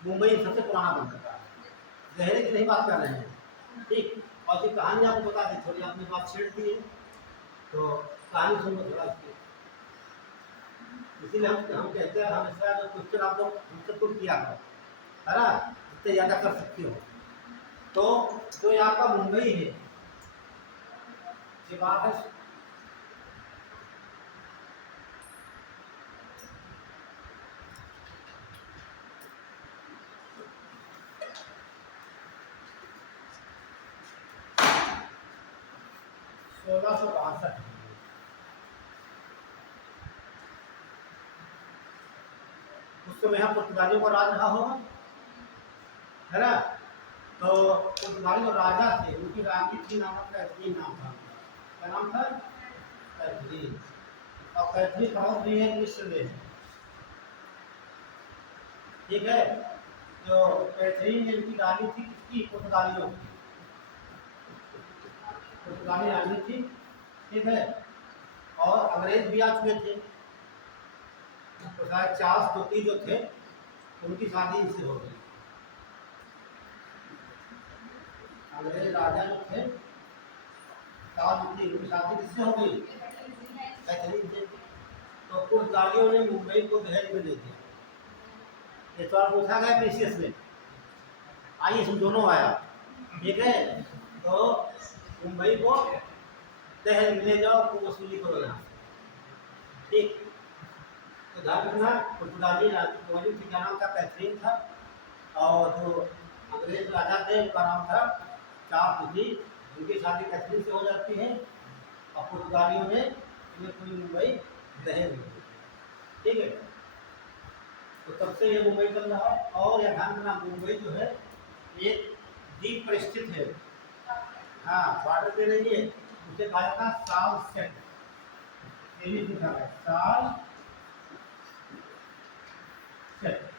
मुंबई सबसे पुराना बंदरगाह है, गहरे की नहीं बात कर रहे हैं। ठीक, और फिर कहानी आपको बता दी, थोड़ी आपने बात छेड़ दी है, तो कहानी सुनो थोड़ा इसकी। इसीलिए हम कहते हैं हमेशा जो क्वेश्चन आप लोग हमसे खुद किया करो, है ना, जितने ज़्यादा कर सकते हो। तो जो यहाँ का मुंबई है, ये बात है, सोलह सौ बासठ उस समय यहाँ पुर्तगालियों का राज रहा होगा, है ना। तो पुर्तगाली जो राजा थे उनकी रानी थी, नाम कैथरीन नाम था। क्या नाम था? कैथरीन। और कैथरीन बहुत भी है मिस्र में है, ठीक है। जो कैथरीन इनकी रानी थी किसकी? पुर्तगालियों की, पुर्तगाली रानी थी, ठीक है। और अंग्रेज भी आ चुके थे, तो शायद चार्ल्स द्वितीय जो थे उनकी शादी इनसे हो गई। अंग्रेज राजा जो थे चार्ल्स द्वितीय, उनकी शादी किससे हो गई? कैथरीन से। तो पुर्तगालियों ने मुंबई को दहेज में दे दिया। ये सवाल पूछा गया पीसीएस में, आइए इसमें दोनों आया, ठीक है। तो मुंबई को दहेज में ले जाओ, को वसूली करो यहाँ, ठीक। तो ध्यान रखना, पुर्तगाली राजकुमारी का नाम था कैथरीन था, और जो अंग्रेज राजा थे उनका नाम था चार्ल्स द्वितीय। उनकी शादी कैथरीन से हो जाती है, और पुर्तगालियों ने इन्हें पूरी मुंबई दहेज में दी, ठीक है। तो तब से ये मुंबई चल रहा है। और यह ध्यान रखना, मुंबई जो है एक द्वीप पर स्थित है, हाँ, बॉर्डर पे नहीं है। उसे कहा जाता है साउथ सेट, ये भी लिखा है साउथ सेट।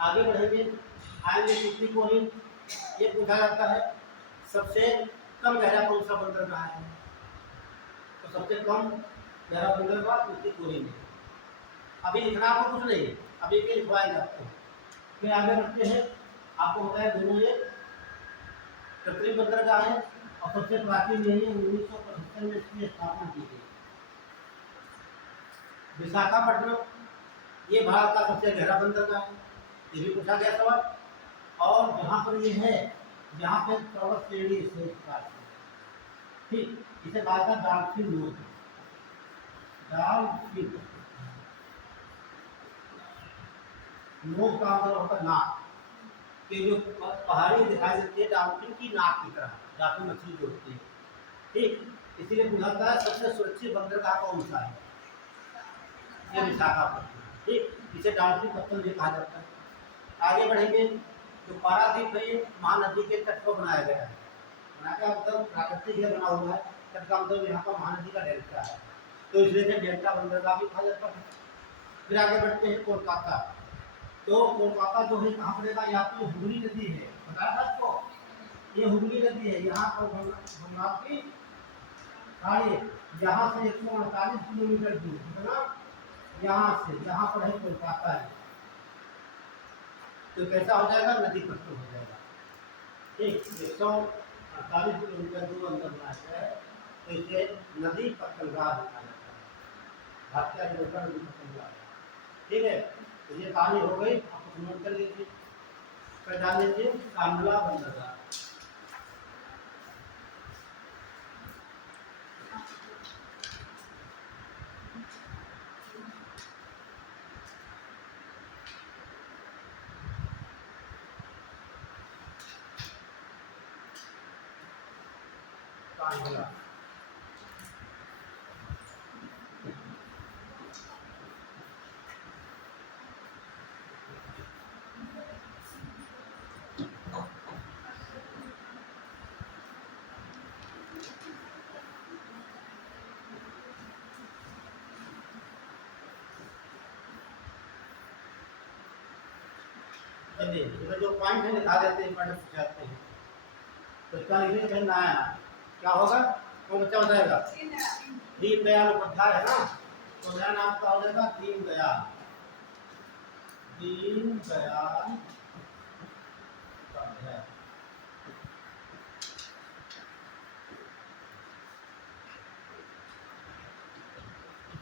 आगे बढ़ेंगे, आएंगे तीसरी कोरिन। ये पूछा जाता है सबसे कम गहरा कौन सा बंदरगाह है? तो सबसे कम गहरा बंदरगाह तीसरी कोरिन है। अभी लिखना आपको कुछ नहीं है, अभी ये लिखवाएंगे आपको। फिर आगे बढ़ते हैं, आपको बताया दोनों ये कृत्रिम बंदरगाह है, और सबसे प्राचीन यही 1975 में इसकी स्थापना की गई। विशाखापट्टनम ये भारत का सबसे गहरा बंदरगाह है, ये भी पूछा गया सवाल। और जहाँ पर ये है, यहाँ पे पर्वत श्रेणी से ठीक, इसे कहा था डॉल्फिन नोज, डॉल्फिन नोज का मतलब होता है नाक, कि जो पहाड़ी दिखाई देती है डॉल्फिन की नाक की तरह, डॉल्फिन मछली जो होती है, ठीक। इसीलिए बुझाता है सबसे सुरक्षित बंदरगाह कौन सा है? ये विशाखापट्टनम, ठीक। इसे डॉल्फिन कप्तान भी कहा जाता है। आगे बढ़ेंगे, जो पारादीप है ये महानदी के तट पर बनाया गया है। बना का मतलब प्राकृतिक है बना हुआ है, तट का मतलब यहाँ पर महानदी का डेल्टा है, तो इसलिए से डेल्टा बंदरगाह भी कहा जाता है। फिर आगे बढ़ते हैं, कोलकाता। तो कोलकाता जो है कहाँ पड़ेगा? यहाँ तो हुगली नदी है, बताया था आपको, ये हुगली नदी है, यहाँ पर बंगाल की खाड़ी, यहाँ से 148 किलोमीटर दूर, कितना? यहाँ से, यहाँ पर है कोलकाता है। तो कैसा हो जाएगा? नदी पट्ट हो जाएगा, ठीक। 148 किलोमीटर दूर अंदर बनाया है, तो इसे नदी पत्तलगाह कहा जाता है, भारतीय नदी पत्तलगाह, ठीक है। तो ये कहानी हो गई, आपको नोट कर लीजिए। फिर जान लीजिए कांडला बंदरगाह। कांडला चलिए, इसमें जो पॉइंट है दिखा देते हैं, पॉइंट पूछाते हैं। तो इसका इंग्लिश में आया क्या होगा? तो बच्चा बताएगा, दीनदयाल उपाध्याय है ना, तो नया नाम क्या हो जाएगा? दीनदयाल, दीनदयाल उपाध्याय।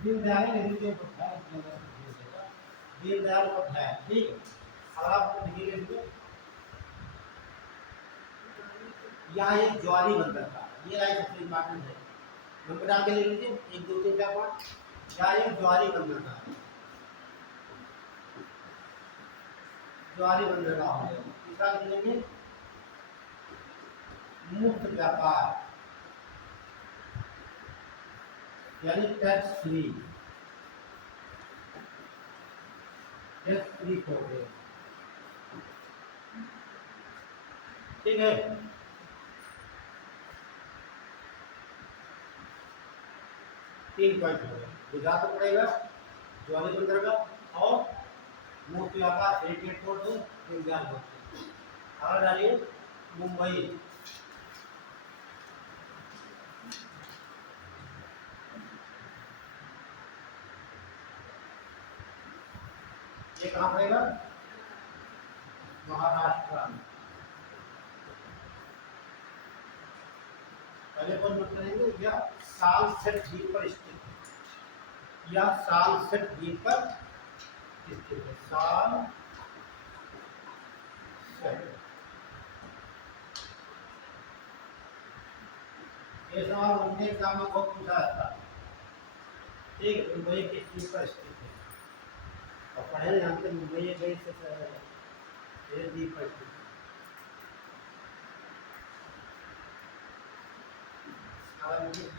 दीनदयाल लिखिए उपाध्याय, दीनदयाल उपाध्याय, ठीक है। अगर आप लिखिए यहाँ एक ज्वारी बंदर का, ये राइट सबसे इम्पोर्टेंट है, नंबर डाल के ले लीजिए 1 2 3 4 5। यहाँ एक ज्वारी बंदर का, ज्वारी बंदर का हो गया। तीसरा लिख लेंगे मुक्त व्यापार, यानी टैक्स फ्री, टैक्स फ्री हो गए, ठीक है। तीन पॉइंट हो गए, गुजरात को पड़ेगा, ज्वारी बंदर का, और मुक्त व्यापार एयरटेल कोड से विज्ञान होते हैं। और डालिए मुंबई, ये कहाँ पड़ेगा? महाराष्ट्र। पहले कौन नोट करेंगे? यह साल सेट द्वीप पर स्थित है, यह साल सेट द्वीप पर स्थित है, साल सेट। ये सवाल मुंबई एग्जाम में बहुत पूछा जाता है, ठीक है। मुंबई किस द्वीप पर स्थित है? और पढ़े जानते मुंबई एक द्वीप पर स्थित है।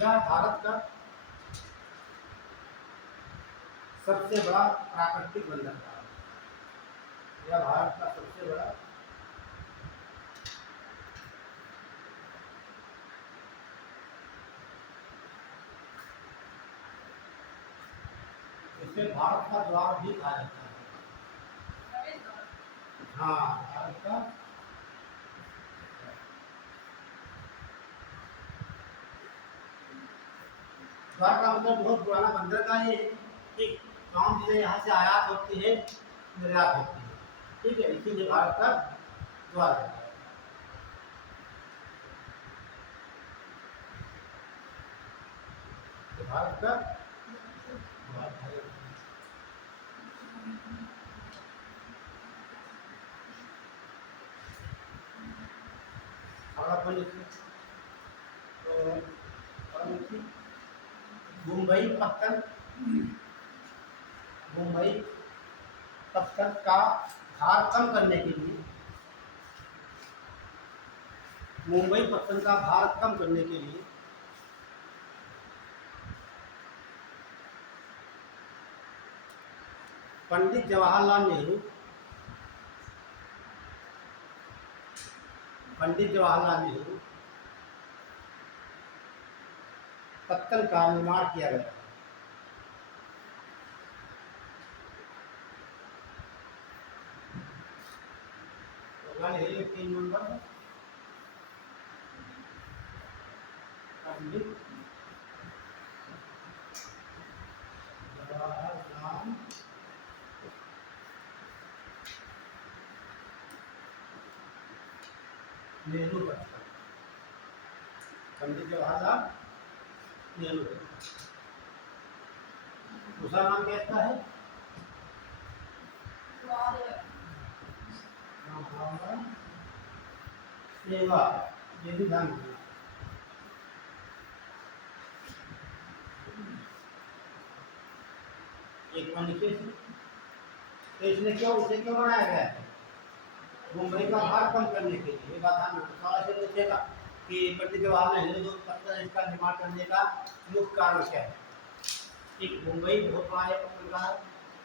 यह भारत का सबसे बड़ा प्राकृतिक बंदरगाह है, यह भारत का सबसे बड़ा इसे भारत का द्वार भी कहा जाता है। हाँ, भारत का द्वार का मतलब बहुत पुराना बंदरगाह ये है, ठीक। काम से यहाँ से आयात होती है, निर्यात होती है, ठीक है, इसीलिए भारत का द्वार है। तो भारत का द्वार है। और अपन लिखिए मुंबई पत्तन, मुंबई पत्तन का भार कम करने के लिए, मुंबई पत्तन का भार कम करने के लिए पंडित जवाहरलाल नेहरू, पंडित जवाहरलाल नेहरू पत्तन का निर्माण किया गया। तो 3 नंबर पंडित जवाहरलाल नेहरू पत्तन, पंडित जवाहरलाल नेहरू। दूसरा नाम कैसा है? सेवा, ये भी ध्यान रखना। एक तो इसने क्यों उसे क्यों बनाया गया है? मुंबई का भार कम करने के लिए। ये बात ध्यान रखना, से पूछेगा कि पंडित जवाहरलाल नेहरू जो पत्तन इसका निर्माण करने का मुख्य कारण क्या है? ठीक, मुंबई बहुत बड़ा है बंदरगाह है,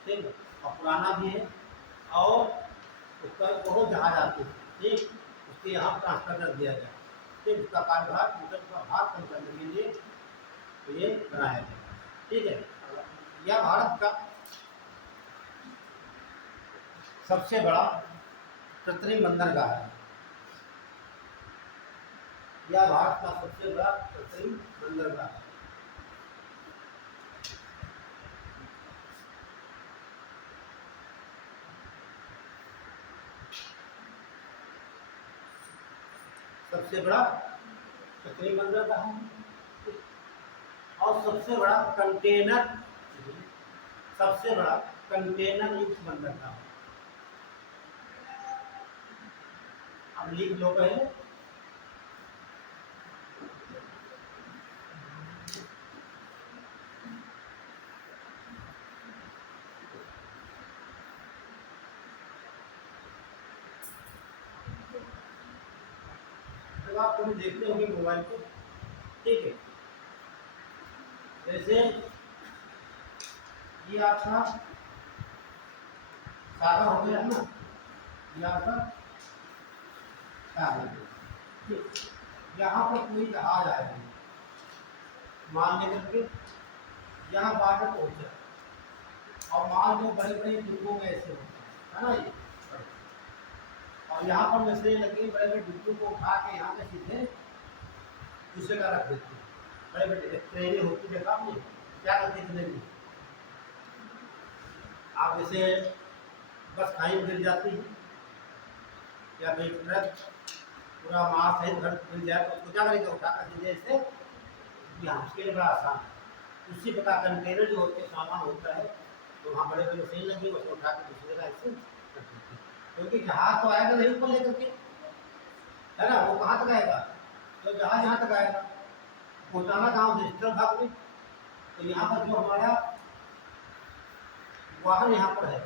ठीक, और पुराना भी है, और उसका बहुत जहाज आते हैं, ठीक, उसके यहाँ ट्रांसफर कर दिया गया, ठीक, उसका कार्यभार मतलब का भार कम करने के लिए तो ये बनाया गया, ठीक है। यह भारत का सबसे बड़ा कृत्रिम बंदरगाह है, यह भारत का सबसे बड़ा कृत्रिम बंदरगाह है। सबसे बड़ा कृत्रिम बंदर कहाँ है? और सबसे बड़ा कंटेनर, सबसे बड़ा कंटेनर युक्त बंदर कहाँ है? अब लिख लो पहले। जब आप कभी देखते होंगे मोबाइल को, ठीक है, जैसे ये आपका सागर हो गया ना, ये आपका सागर, ठीक, यहाँ पर कोई जहाज आएगा, मान लेकर के यहाँ बाटर पहुंचा और माल जो बड़े बड़े डिब्बों में ऐसे होते हैं, है ना ये, और यहाँ पर मशीनें लगी, बड़े बड़े डिब्बों को उठा के यहाँ पे सीधे दूसरे का रख देते हैं। बड़े बड़े ट्रेनें होती है, देखा आपने क्या करती है ट्रेन, आप जैसे बस खाई गिर जाती है या फिर ट्रक पूरा माल सहित घर मिल जाए तो उसको क्या करेंगे, उठा कर सीधे ऐसे, यहाँ उसके लिए बड़ा आसान है। उसी प्रकार कंटेनर जो होते हैं, सामान होता है, तो वहाँ बड़े बड़े मशीन लगी, उसको उठा के दूसरी जगह ऐसे रख देते हैं। क्योंकि जहाज तो आएगा नहीं ऊपर लेकर के, है ना, वो कहाँ तक आएगा, तो जहाज यहाँ तक आएगा, पहुँचाना कहाँ से, स्थल भाग में। तो यहाँ पर जो हमारा वाहन यहाँ पर है,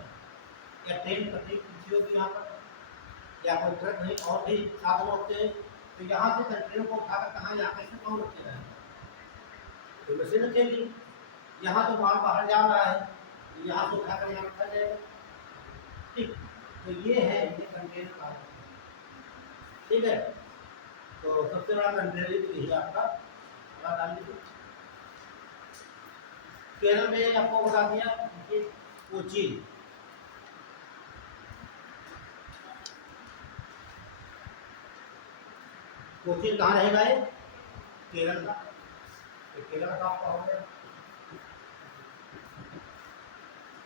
या ट्रेन पटरी कुछ होगी यहाँ पर, या कोई ट्रक नहीं और भी साधन होते हैं, तो यहाँ से कंटेनर को उठाकर कहाँ, यहाँ कैसे कौन रखेगा, तो मशीन रखेगी। यहाँ तो माल बाहर जा रहा है, यहाँ से उठाकर यहाँ रखा जाएगा, ठीक। तो ये है, ये कंटेनर का, ठीक है। तो सबसे बड़ा कंटेनर यही आपका डाल दीजिए। केरल में आपको बता दिया कि कोचीन, कोचीन कहाँ रहेगा, ये केरल का, तो केरल का आपका हो गया।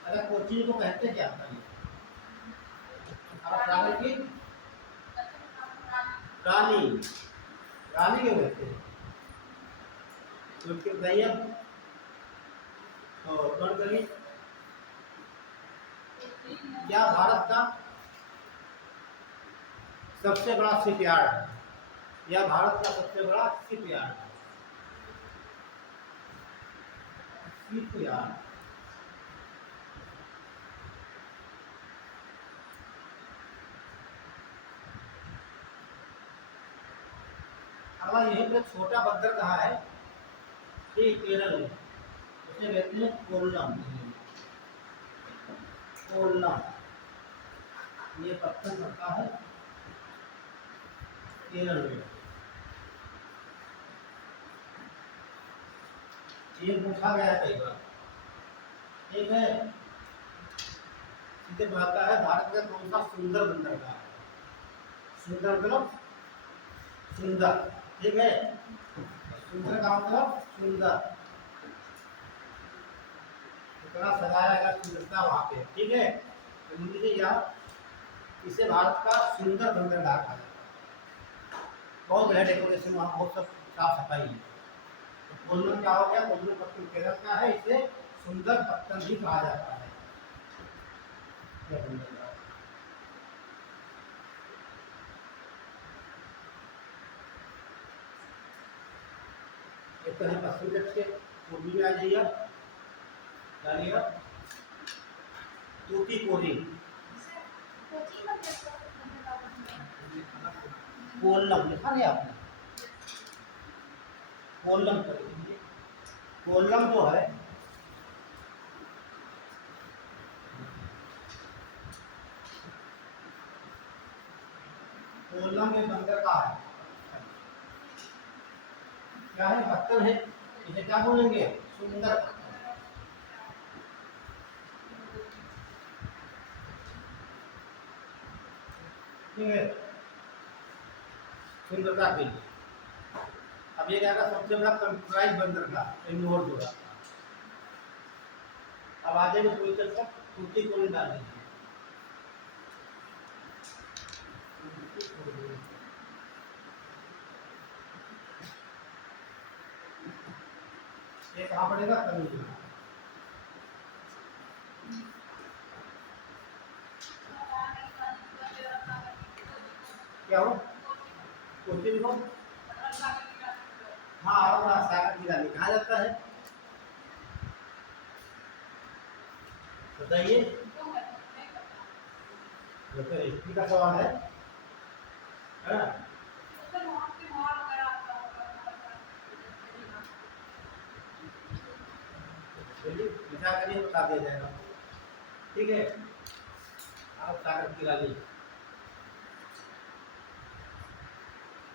अगर कोचीन को कहते क्या था, अब सागर की रानी, रानी क्यों कहते हैं, क्योंकि बताइए और कौन करिए, क्या भारत का सबसे बड़ा शिपयार्ड है, यह भारत का सबसे बड़ा शिपयार्ड है, शिपयार्ड। अब यहीं पर छोटा बंदर कहाँ है, ये केरल में, उसे कहते हैं कोल्लम, कोल्लम, ये पत्थर पड़ता है केरल में। ये पूछा गया कई बार, ठीक है, सीधे बताता है भारत का कौन सा सुंदर बंदर का है, सुंदर मतलब सुंदर, ठीक है, सुंदर का मतलब सुंदर, इतना सजाया गया सुंदरता वहाँ पे, ठीक है। तो मुझे यहाँ इसे भारत का सुंदर बंदर कहा जाता है, बहुत बढ़िया डेकोरेशन वहाँ, बहुत सब साफ सफाई है। तो कोल्लम क्या हो गया, कोल्लम पत्थर केरल का है, इसे सुंदर पत्थर भी कहा जाता है। एक तरह पश्चिम तट के पूर्वी में आ जाइए, जानिएगा तूतीकोरिन, कोल्लम लिखा नहीं आपने, कोल्लम करेंगे, कोल्लम जो है कोल्लम में बंदर का है, क्या है, पत्थर है, इसे क्या बोलेंगे, सुंदर पत्थर, ठीक है, सुंदरता के लिए। अब ये क्या, सबसे बड़ा कंप्यूटराइज बंदर का इनोर जोड़ा। अब आ जाएंगे पूरी तरह तूतीकोरिन डाल दीजिए, ये कहाँ पड़ेगा? तमिलनाडु। क्या हो? कोचिन को हाँ और सागर की रानी कहा जाता है बताइए? ये तो हिस्ट्री का सवाल है ना? चलिए विचार करिए बता दिया जाएगा। ठीक है आप सागर की रानी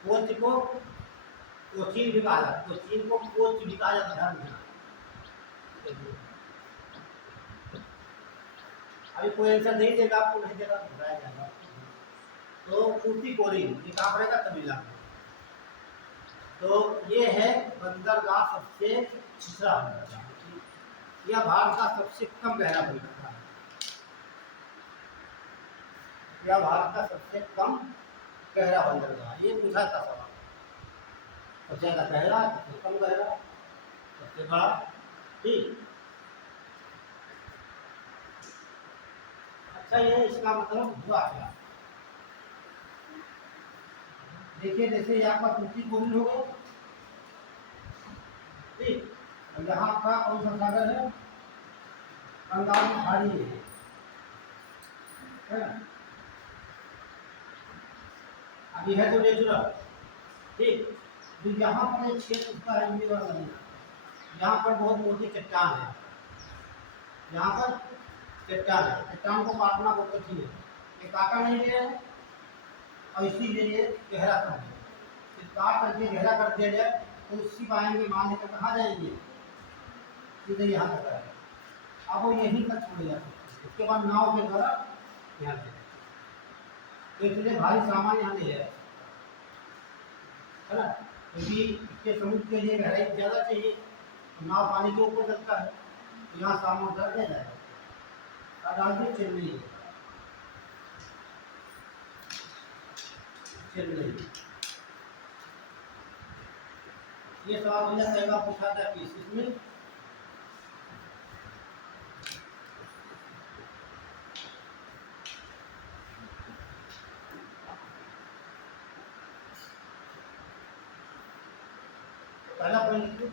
कोच को कोचिन भी कहा जाता, कोचिन को कोच भी कहा जाता है। अभी कोई आंसर नहीं देगा आपको, नहीं देगा तो बताया जाएगा। तो तूतीकोरिन ये कहाँ पड़ेगा? तमिलनाडु। तो ये है बंदरगाह सबसे दूसरा बंदरगाह। यह भारत का सबसे कम गहरा बंदरगाह है। यह भारत का सबसे कम गहरा बंदरगाह। ये पूछा था सवाल, सबसे ज्यादा गहरा, सबसे कम गहरा, सबसे बड़ा। ठीक, अच्छा ये इसका मतलब हुआ क्या? देखिए जैसे ये आपका तूतीकोरिन हो गया, ठीक, और यहाँ आपका कौन सा सागर है? बंगाल की खाड़ी है ना? अभी है तो नेचुरल, ठीक। तो यहाँ पर एक क्षेत्र उसका है यहाँ पर बहुत मोटी चट्टान है, यहाँ पर चट्टान है, चट्टान को काटना बहुत कठिन है, ये काटा नहीं गया है और इसीलिए ये गहरा कर दिया। काट करके गहरा कर दिया जाए तो उसी पाएंगे मान लेकर कहाँ जाएंगे? सीधे यहाँ तक आएगा। अब वो यहीं तक छोड़ जाते, उसके बाद नाव के द्वारा यहाँ से, तो इसलिए भारी सामान यहाँ नहीं है ना, क्योंकि इसके समुद्र के लिए गहराई ज़्यादा चाहिए, नाव पानी के ऊपर चलता है, तो यहाँ सामान उधर ले जाएगा। डाल चेन्नई, चेन्नई। ये सवाल मैंने कई बार पूछा था कि इसमें पहला प्रश्न,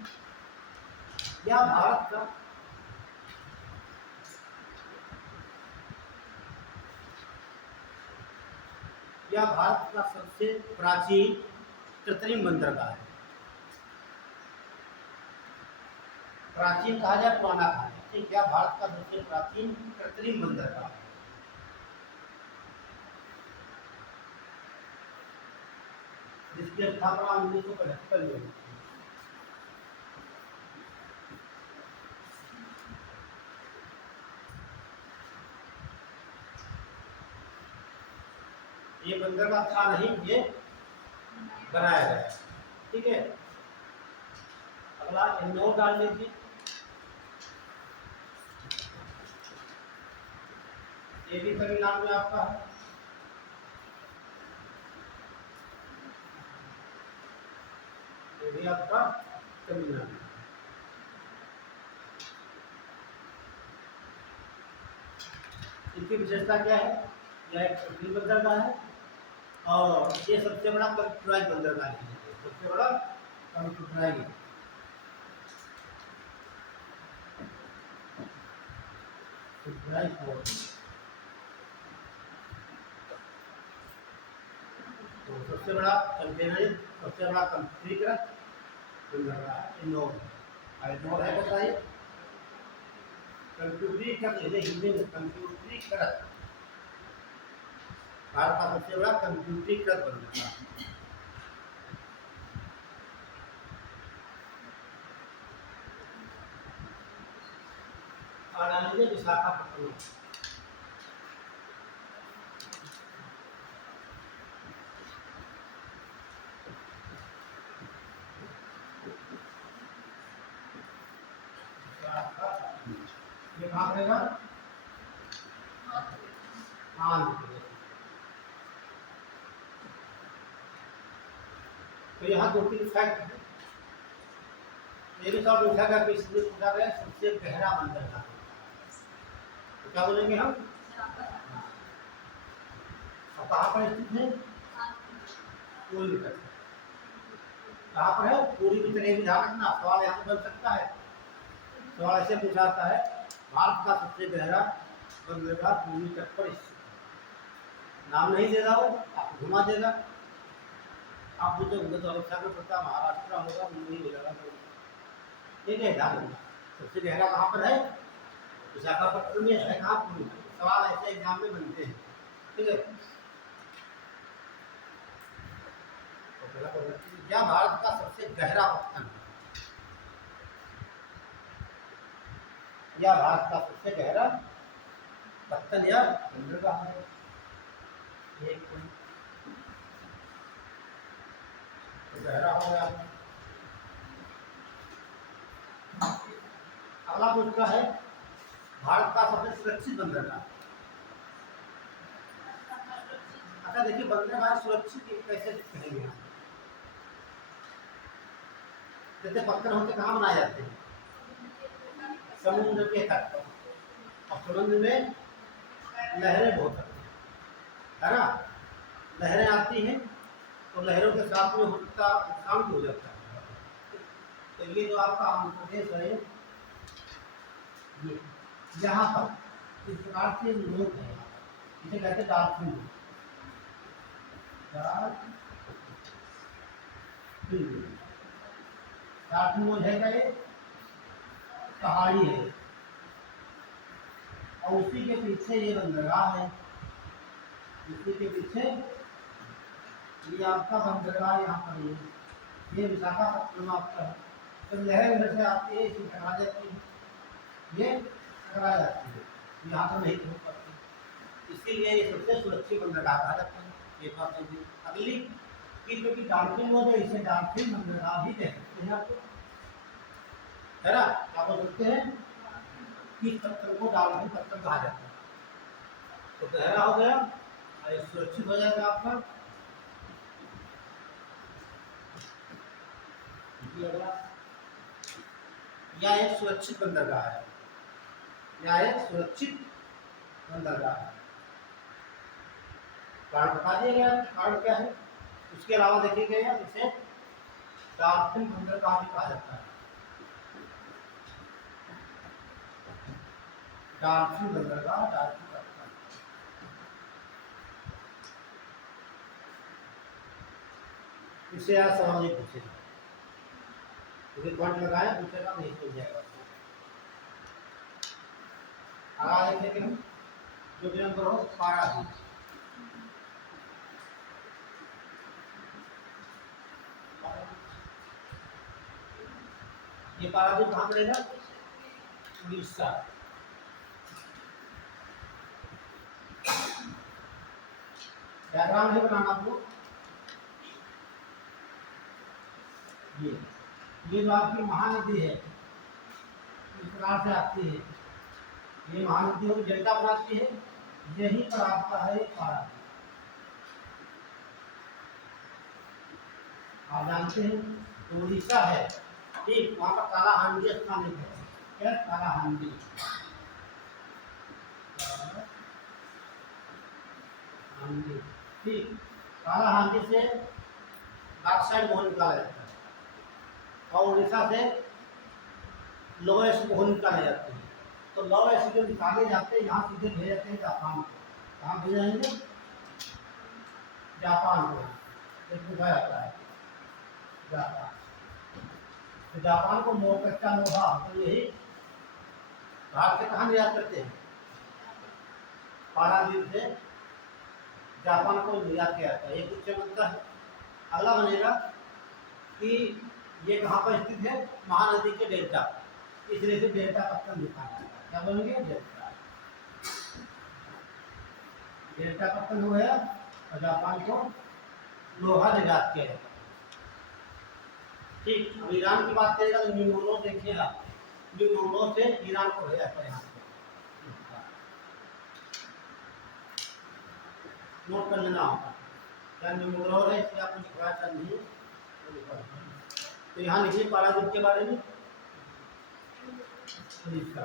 क्या भारत का यह भारत का सबसे प्राचीन कृत्रिम बंदरगाह है? प्राचीन कहा जाए पुराना कहा जाए, ठीक, क्या भारत का सबसे प्राचीन कृत्रिम बंदरगाह है? जिसकी स्थापना 1975 में हुई। ये बंदरगाह था नहीं, ये बनाया गया, ठीक है। अगला इंदौर डाल लीजिए, ये भी तमिलनाडु में आपका है। ये भी आपका तमिलनाडु। इनकी विशेषता क्या है? यह एक कृत्रिम बंदरगाह है और ये सबसे बड़ा कंप्यूटराइज बंदरगाह है, सबसे बड़ा कंप्यूटराइज। तो सबसे बड़ा कंटेनर, सबसे बड़ा कंप्यूटरीकृत बंदरगाह इंदौर। इंदौर है बताइए, कंप्यूटरीकृत, हिंदी में कंप्यूटरीकृत, भारत का सबसे बड़ा कंप्यूटरीकृत बंदरगाह। और विशाखापट्टनम, ये कहाँ रहेगा? आंध्र प्रदेश। तो यहाँ दो तीन फैक्ट है, ये भी सब पूछा गया, इसलिए पूछा गया सबसे गहरा बंदरगाह। तो क्या बोलेंगे हम? और कहाँ पर स्थित है? पूरी तट। कहाँ पर है? पूरी की तरह भी ध्यान रखना, सवाल यहाँ से बन सकता है। सवाल ऐसे पूछा जाता है, भारत का सबसे गहरा बंदरगाह पूरी तट पर स्थित। नाम नहीं दे रहा हो, आपको घुमा देगा। आप पूछोगे तो विशाखापट्टनम महाराष्ट्र होगा, मुंबई हो जाएगा। ठीक है, ध्यान रखना। सबसे गहरा कहाँ पर है? विशाखापट्टनम में है। कहाँ? पूरी। सवाल ऐसे एग्जाम में बनते हैं। ठीक है, क्या भारत का सबसे गहरा पत्थर? या भारत का सबसे गहरा पत्थर या बंदरगाह है? एक गहरा हो गया। अगला पूछता है, भारत का सबसे सुरक्षित बंदरगाह। अच्छा देखिए, बंदरगाह सुरक्षित कैसे कहेंगे हम? जैसे पत्थर होते कहाँ बनाए जाते हैं? समुद्र के तट पर। और समुद्र में लहरें बहुत आती है ना? लहरें आती हैं तो लहरों के साथ में होता नुकसान भी हो जाता है। तो ये जो आपका आंध्र प्रदेश है, ये यहाँ पर इस प्रकार से लोग हैं, इसे कहते हैं डाल्फिन। डाल्फिन है क्या? ये पहाड़ी है और उसी के पीछे ये बंदरगाह है। उसी के पीछे ये आपका बंदरगाह यहाँ पर है। ये विशाखापट्टनम आपका है। तो लहर इधर से आती है, इसे टकरा जाती है, ये टकरा जाती है, यहाँ पर नहीं पहुँच पाती। इसीलिए ये सबसे सुरक्षित बंदरगाह कहा जाता है। ये बात है। अगली की जो कि डाल्फिन हो गए, इसे डाल्फिन बंदरगाह भी कह सकते हैं आपको, है ना? आप बोल सकते हैं किस पत्थर को डाल्फिन पत्थर कहा जाता है। तो गहरा हो गया और सुरक्षित हो जाएगा आपका। यह एक सुरक्षित बंदरगाह है। यह एक सुरक्षित बंदरगाह है। कारण बता दिया गया, कारण क्या है। उसके अलावा देखिए गया, इसे डाल्फिन बंदरगाह भी कहा जाता है। डाल्फिन बंदरगाह, डाल्फिन बंदरगाह। इससे यार सवाल नहीं पूछेगा, क्योंकि पॉइंट लगाया पूछेगा नहीं मिल जाएगा। आगे देखेंगे हम जो भी नंबर हो, पारादीप। ये पारादीप कहाँ पड़ेगा? उड़ीसा। डायग्राम है बनाना आपको। ये जो आपकी महानदी है, इस प्रकार से आती है। ये महानदी और डेल्टा बनाती है, यही पर आपका है पारादीप। आप जानते हैं तो उड़ीसा है, ठीक, वहाँ पर कालाहांडी स्थान है। क्या? कालाहांडी। ठीक, कालाहांडी से बॉक्साइट मोहन निकाला जाता है और उड़ीसा से लोअर एसिड मोहन निकाले जाते हैं। तो लोअर एसिड जो निकाले जाते हैं यहाँ सीधे भेज जाते हैं जापान को। कहाँ भेज जाएंगे? जापान को। देखा जाता है जापान। तो जापान को कच्चा लोहा तो यही भारत से कहाँ निर्यात करते हैं? पारादीप से जापान को निर्यात किया जाता है। ये क्वेश्चन बनता है। अगला बनेगा कि ये कहाँ पर स्थित है? महानदी के डेल्टा, इसलिए से डेल्टा पत्थर लिखा है। क्या बोलेंगे? डेल्टा। डेल्टा पत्थर हो गया और जापान को लोहा निर्यात किया जाता है। ठीक, अब ईरान की बात करेगा तो न्यूमोनो देखिएगा, न्यूमोनो से ईरान को भेजा जाता है। यहाँ नोट कर लेना होगा क्या न्यूमोनो है, इसलिए आपको लिखवाया चाहिए। तो यहाँ लिखिए पारादीप के बारे में। उड़ीसा।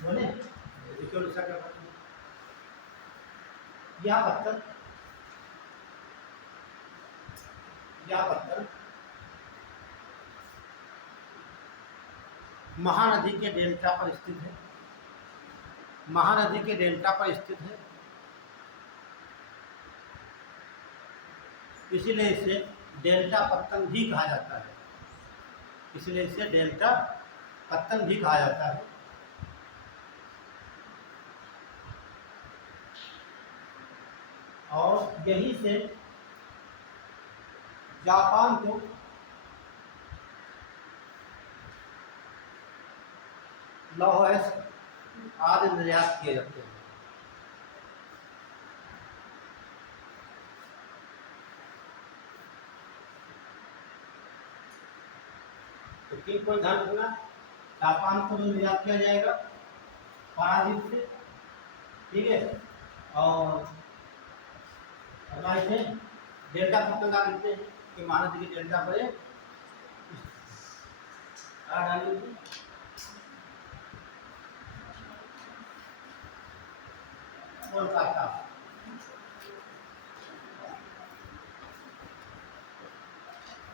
बोले देखिए उड़ीसा क्या करते हैं। यह पत्थर महानदी के डेल्टा पर स्थित है। महानदी के डेल्टा पर स्थित है, इसलिए इसे डेल्टा पत्तन भी कहा जाता है। इसलिए इसे डेल्टा पत्तन भी कहा जाता है। और यहीं से जापान को लौह आदि निर्यात किए जाते हैं। तो किन को ध्यान रखना, जापान को भी निर्यात किया जाएगा पारादीप से, ठीक है। और इसे डेल्टा पत्तन का कहते हैं कि महानदी के डेल्टा पर डालेंगे। कोलकाता,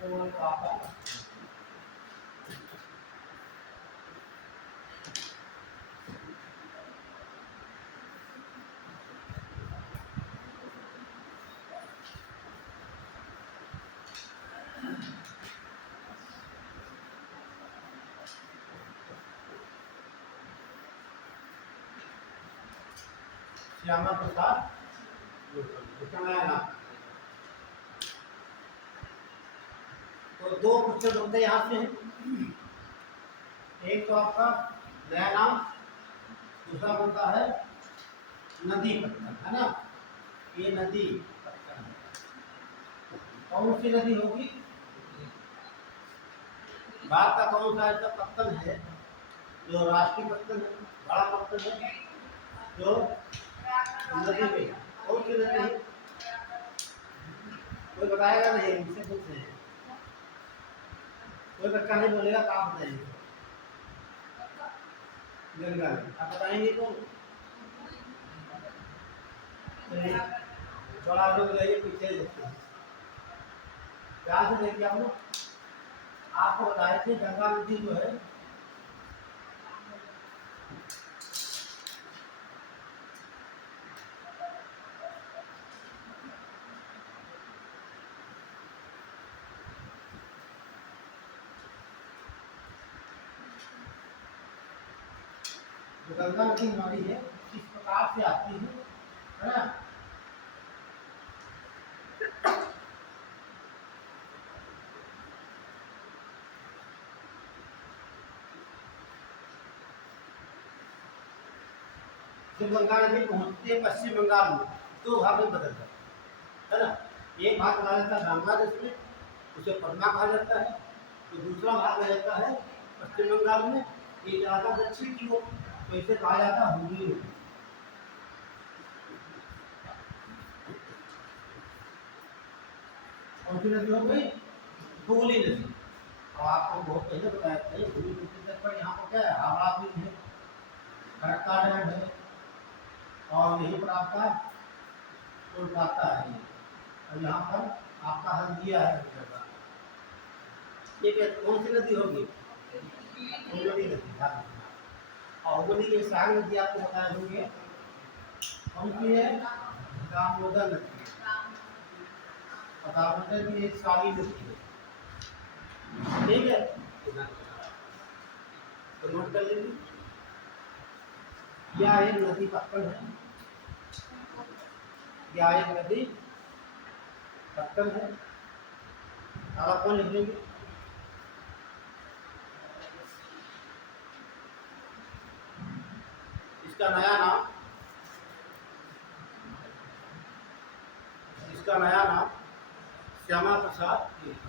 कोलकाता श्यामा प्रसाद नाम। तो दो क्वेश्चन बनते यहाँ से हैं। एक तो आपका नया नाम, दूसरा बनता है नदी पत्तन, है ना। ये नदी पत्तन कौन सी नदी होगी? भारत का कौन सा ऐसा पत्तन है जो राष्ट्रीय पत्तन है, बड़ा पत्तन है, जो नदी में कौन सी नदी है? कोई बताएगा नहीं, इनसे पूछ रहे हैं। कोई बच्चा नहीं बोलेगा तो आप बताइए। गंगा, आप बताएंगे कौन? बड़ा लोग रहिए पीछे देखते हैं, ध्यान से देखिए। आप लोग आपको बताए थे गंगा नदी जो है जो गंगा नदी हमारी है किस प्रकार से आती है ना। जब गंगा नदी पहुंचती है पश्चिम बंगाल में, दो भाग में बदल जाता है ना। एक भाग बना जाता है बांग्लादेश में, उसे पटना कहा जाता है। तो दूसरा भाग रह जाता है पश्चिम बंगाल में, ये जाता दक्षिण की ओर, तो इसे कहा जाता है हुगली नदी। कौन सी नदी हो गई? हुगली नदी। और आपको बहुत पहले बताया था हुगली नदी तक पर यहाँ पर क्या है, हावड़ा ब्रिज है, फरक्का डैम है, और यहीं पर आपका कोलकाता है। और यहाँ पर आपका हल्दिया है। ठीक है, कौन सी नदी होगी? हुगली नदी। और हुगली के साग नदी आपको बताए होंगे कौन सी है? दामोदर नदी। और दामोदर की एक सागी नदी है, ठीक है। तो नोट कर लीजिए, यह एक नदी पत्तन है, यह एक नदी पत्तन है। आप कौन लिख लेंगे? इसका नया नाम श्यामा प्रसाद तीर्थ।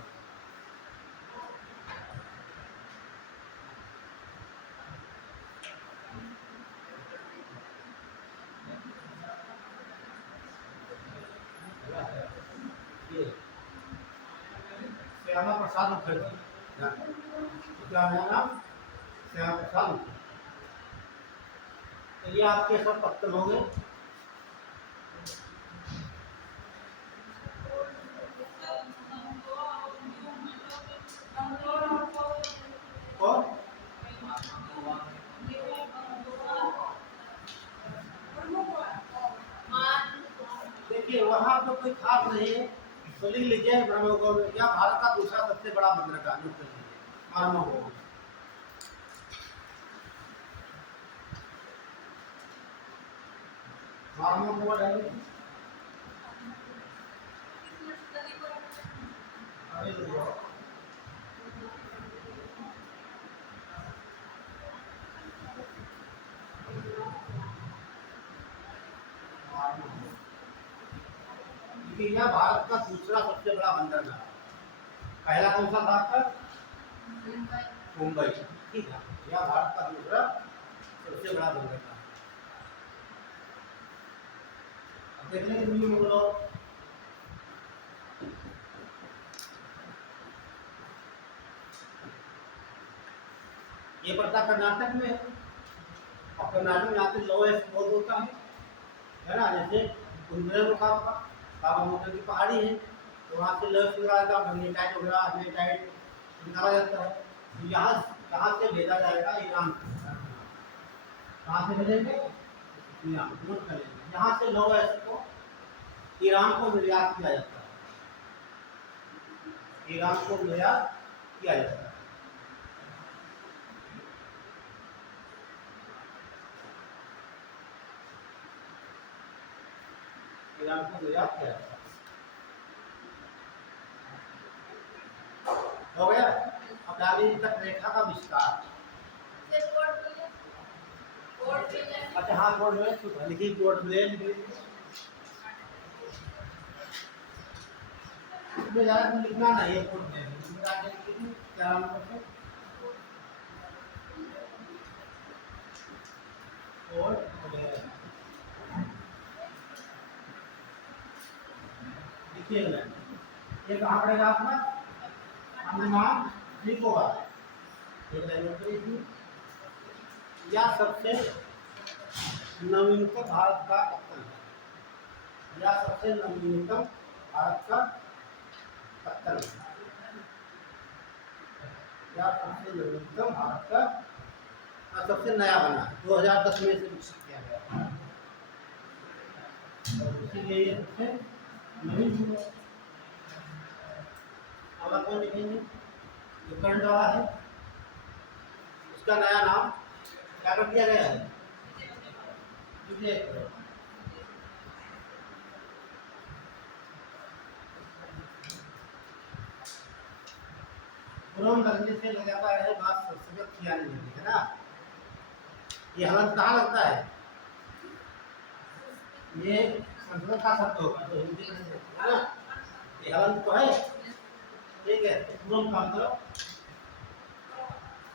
श्यामा प्रसाद मुखर्जी। तो क्या है नाम? श्यामा प्रसाद मुखर्जी। तो ये आपके सब पत्तन हो गए। और देखिए वहाँ तो कोई खास नहीं है, तो लिख लीजिए ब्रह्मगोल या भारत का दूसरा सबसे बड़ा बंदरगाह लिख लीजिए ब्रह्मगोल। ब्रह्मगोल है कि यह भारत का दूसरा सबसे बड़ा बंदरगाह। पहला कौन सा था आपका? मुंबई। ठीक है, यह भारत का दूसरा सबसे बड़ा बंदरगाह। अब देख लेंगे न्यू मंगलौर। ये पड़ता कर्नाटक में है, और कर्नाटक में आते लोएस्ट बहुत होता है ना। जैसे कुंदरेमुखा काबामुखा की पहाड़ी है, तो वहाँ से लोएस्ट निकाला मैग्नेटाइट वगैरह मैग्नेटाइट निकाला जाता है। तो यहाँ से भेजा जाएगा ईरान। कहाँ से भेजेंगे? ईरान। नोट कर लेंगे, यहाँ से लोएस्ट को ईरान को निर्यात किया जाता है। ईरान को निर्यात किया जाता है। ईरान को निर्यात किया जाता है। हो गया। अब दादी तक रेखा का विस्तार। अच्छा हाँ, कोड में लिखी, कोड में इसमें ज़्यादा लिखना नहीं है। कोड में क्या नाम है? कोड लिखिएगा। ये कहाँ पड़ेगा आपका? अंडमान निकोबार। या सबसे नवीनतम भारत का कप्तान है, या सबसे नवीनतम भारत का कप्तान है, या सबसे नवीनतम भारत का सबसे नया बना है, 2010 में से विकसित किया गया और इसीलिए ये सबसे नवीन हुआ। अब आपको लिखेंगे जो करंट वाला है उसका नया नाम क्या कर दिया गया है? पुरम लगने से लग जाता है बात सबसे किया नहीं है ना। ये हलंत कहाँ लगता है? ये संस्कृत का शब्द होगा तो हिंदी में है ना। ये हलंत तो है, ठीक है। पुरम काम करो,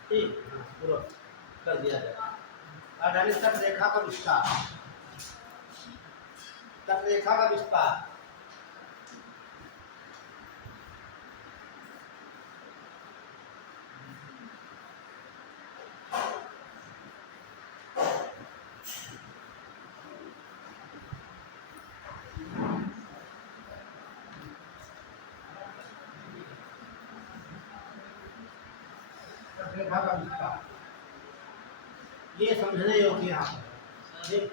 ठीक, पुरम कर दिया जाए। अडानी तट रेखा का विस्तार। तट रेखा का विस्तार रेखा का विस्तार ये समझने योग्य यहाँ ठीक।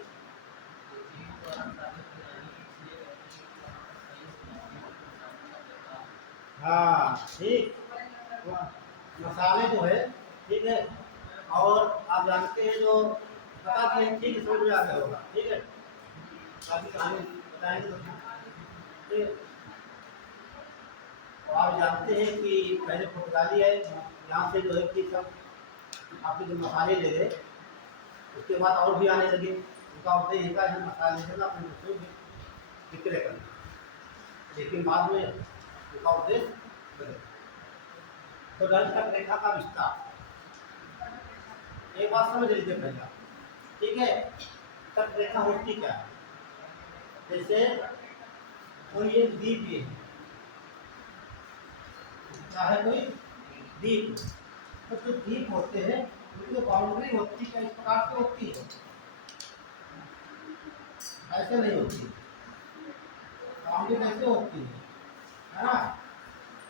हाँ ठीक, मसाले तो है, ठीक है। और आप जानते हैं जो बता दिए, ठीक समझ में आ गया होगा, ठीक है। बाकी कहानी बताएंगे तो ठीक है। और आप जानते हैं कि पहले पुर्तगाली है, यहाँ से जो है कि सब आपके जो मसाले ले गए, उसके बाद और भी आने लगे। उनका उद्देश्य का है मसाले से ना अपने दूसरों की विक्रय करना, लेकिन बाद में उनका उद्देश्य बदल। तो रंग तक रेखा का विस्तार एक बात समझ लीजिए पहला, ठीक है। तट रेखा होती क्या है? जैसे कोई एक द्वीप है, क्या है कोई द्वीप। तो जो द्वीप होते हैं उनकी जो बाउंड्री होती है इस प्रकार से होती है, ऐसे नहीं होती। बाउंड्री कैसे होती है ना,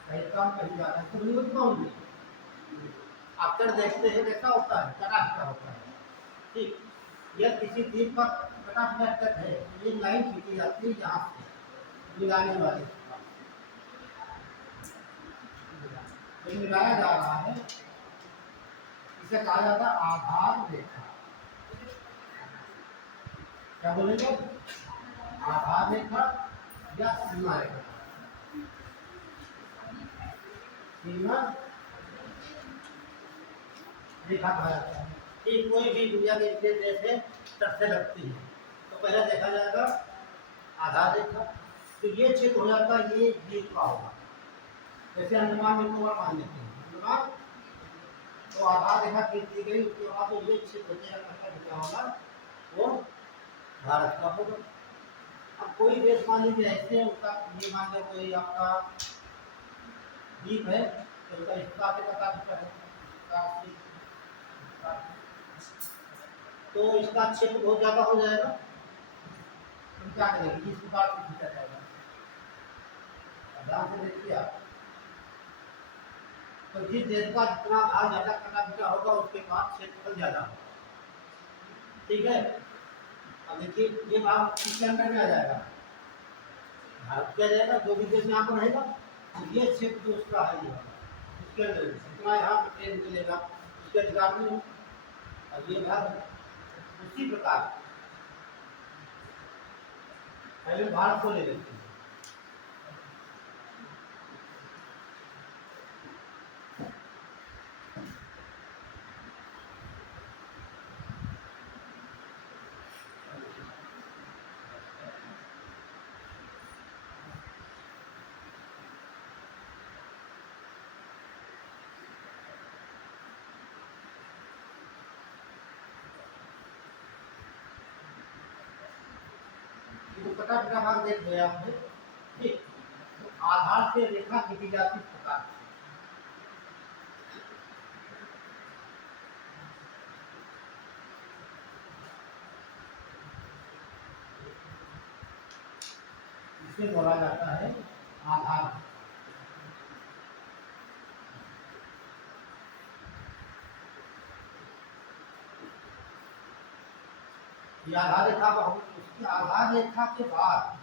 कहीं काम कहीं जाता है तो नहीं होती बाउंड्री। अक्सर देखते हैं कैसा होता है, कटा होता है। ठीक, यह किसी द्वीप पर कटा है, ये लाइन खींची जाती है यहाँ से मिलाने वाली, जो मिलाया जा रहा है इसे कहा जाता है आधार रेखा। क्या बोलेंगे, आधार रेखा या सीमा रेखा। सीमा रेखा कहा जाता है कि कोई भी दुनिया के देश है तट से लगती है तो पहले देखा जाएगा आधार रेखा, तो ये क्षेत्र हो जाता है, ये द्वीप का होगा। जैसे अंडमान निकोबार मान लेते हैं अंडमान, तो आधार रेखा खींच दी गई, उसके बाद तो ये क्षेत्र क्या होगा, वो भारत का होगा। अब कोई देश मान लीजिए ऐसे उसका, ये मान लो कोई आपका द्वीप है तो उसका हिस्सा से पता चलता है, तो इसका क्षेत्र बहुत ज्यादा हो जाएगा, तो क्या करेंगे, इस प्रकार से खींचा जाएगा। ध्यान से देखिए आप, तो जिस देश का जितना भाग ज्यादा कटा पिटा होगा उसके बाद क्षेत्रफल ज्यादा होगा। ठीक है, अब देखिए ये भाग किसके अंदर में आ जाएगा, भारत किया जाएगा। जो भी देश यहाँ पर रहेगा ये क्षेत्र जो उसका है ये उसके अंदर जितना यहाँ पर ट्रेन चलेगा उसके अधिकार में, और ये भाग उसी प्रकार पहले भारत को ले लेते हैं। तो कटा पिटा भाग देख लिया आपने। ठीक, तो आधार से रेखा खींची जाती प्रकार, इसे बोला जाता है आधार। ये आधार रेखा का, उसकी आधार रेखा के बाद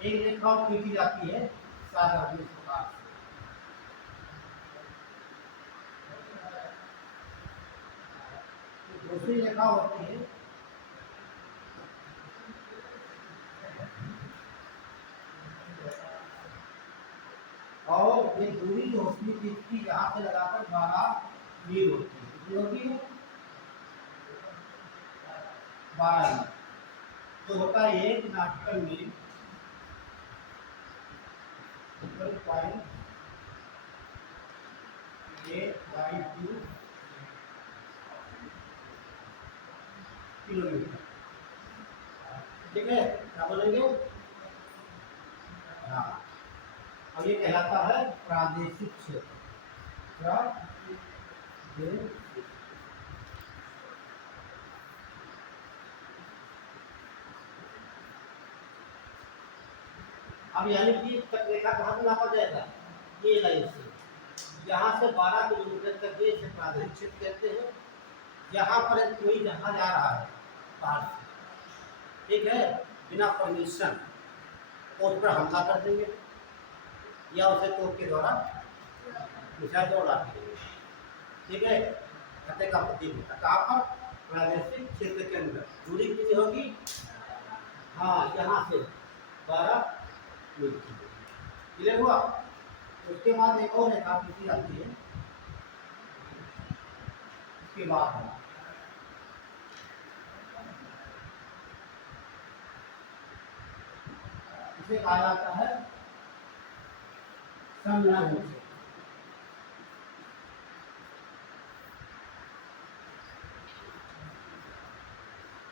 एक रेखा और खींची जाती है साधारण प्रकार से। दूसरी रेखा होती है और ये दूरी जो होती है जिसकी यहाँ से लगाकर 12 मील होती है, कितनी होती है 12 मील, तो होता है 1 नॉटिकल मील पॉइंट 8/2 किलोमीटर। ठीक है, क्या बोलेंगे, हाँ। और ये कहलाता है प्रादेशिक क्षेत्र, प्रादेशिक। अब यानी कि तक रेखा कहाँ से नापा जाएगा, ये लाइन से, यहाँ से 12 किलोमीटर तक ये प्रादेशिक क्षेत्र कहते हैं। यहाँ पर कोई जहाँ जा रहा है बाहर से, ठीक है, बिना परमिशन तो उस पर हमला कर देंगे या उसे तोप के द्वारा मिसाइल दौड़ा देंगे। ठीक है, खतरे का प्रतीक होता है कहाँ पर, प्रादेशिक क्षेत्र के अंदर। दूरी कितनी होगी, हाँ यहाँ से 12 मील क्लियर हुआ। उसके बाद एक और रेखा खींची जाती है, उसके बाद इसे कहा जाता है संलग्न।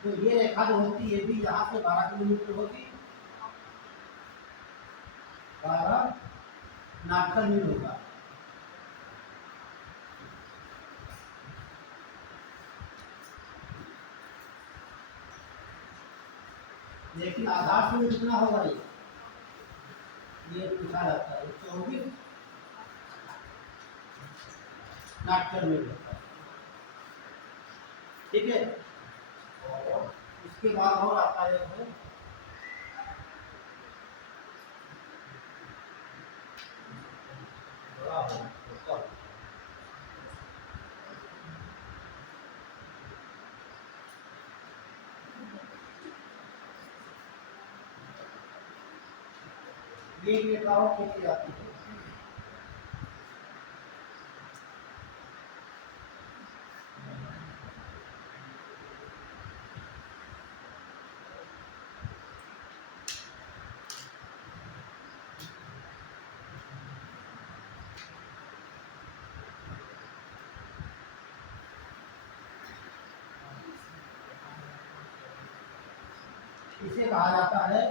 तो ये रेखा जो होती है भी यहाँ से 12 किलोमीटर होगी 12 नाटकर मील होगा। लेकिन आधार से कितना होगा ये पूछा जाता है। 24 नाटकर मील होता है। ठीक है, और इसके बाद और आता है ये रेखाओं खींची जाती है। इसे कहा जाता है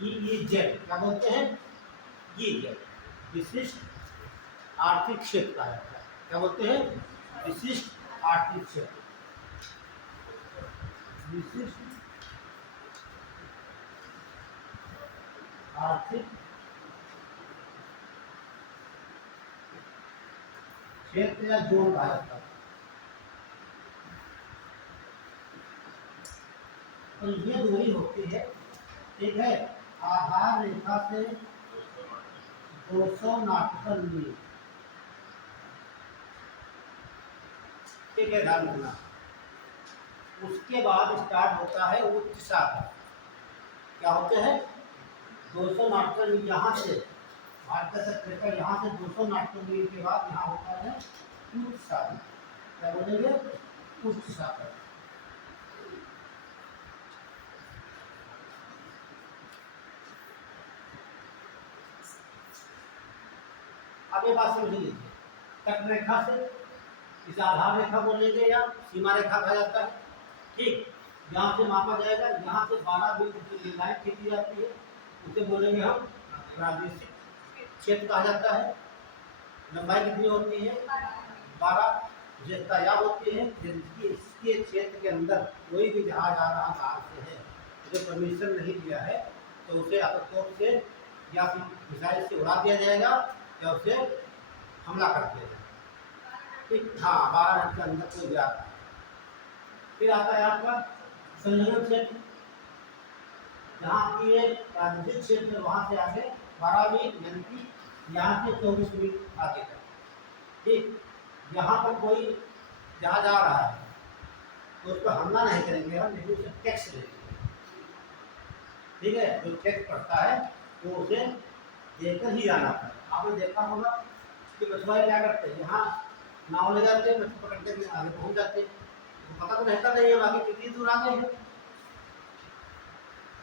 EEZ। क्या बोलते हैं? EEZ विशिष्ट आर्थिक क्षेत्र कहा जाता है। क्या बोलते हैं? विशिष्ट आर्थिक क्षेत्र। विशिष्ट आर्थिक क्षेत्र या जोन कहा जाता है। तो ये दूरी होती है, ठीक है, आधार रेखा से 200 नाटकर मील। ठीक है, ध्यान रखना। उसके बाद स्टार्ट होता है उच्च शाखा। क्या होते हैं? 200 नाटकर मील यहाँ से भारत का क्षेत्रफल यहाँ से 200 नाटकर मील के बाद यहाँ होता है उच्च शाखा। क्या बोलेंगे? उच्च शाखा। अब ये बात समझ लीजिए, तट रेखा से इस आधार रेखा बोलेंगे या सीमा रेखा कहा जाता है। ठीक, यहाँ से मापा जाएगा, यहाँ से 12 बिंदु की लाइन खींची जाती है, उसे बोलेंगे हम प्रादेशिक क्षेत्र कहा जाता है। लंबाई कितनी होती है? 12। विशेषता यह होती है यदि इसके क्षेत्र के अंदर कोई भी जहाज आ रहा बाहर से है, जो परमिशन नहीं दिया है, तो उसे आतंकवाद से या फिर मिसाइल से उड़ा दिया जाएगा या उसे हमला कर दिया जाएगा। ठीक, हाँ, 12 मिनट के अंदर कोई भी आता है। फिर आता है आपका संलग्न क्षेत्र। जहाँ की ये प्रादेशिक क्षेत्र वहाँ से आगे 12 मील, यानी कि यहाँ से 24 मील आगे तक। ठीक, यहाँ पर कोई जहाज आ रहा है तो उस पर हमला नहीं करेंगे हम, लेकिन उसे टैक्स देंगे। ठीक है, जो टैक्स पड़ता है वो उसे देकर ही जाना है। आपने देखा होगा कि मछुआरे क्या करते हैं, यहाँ नाव ले जाते हैं, मछली पकड़ते हैं, आगे पहुँच जाते हैं, तो पता तो रहता नहीं है आगे कितनी दूर आगे है।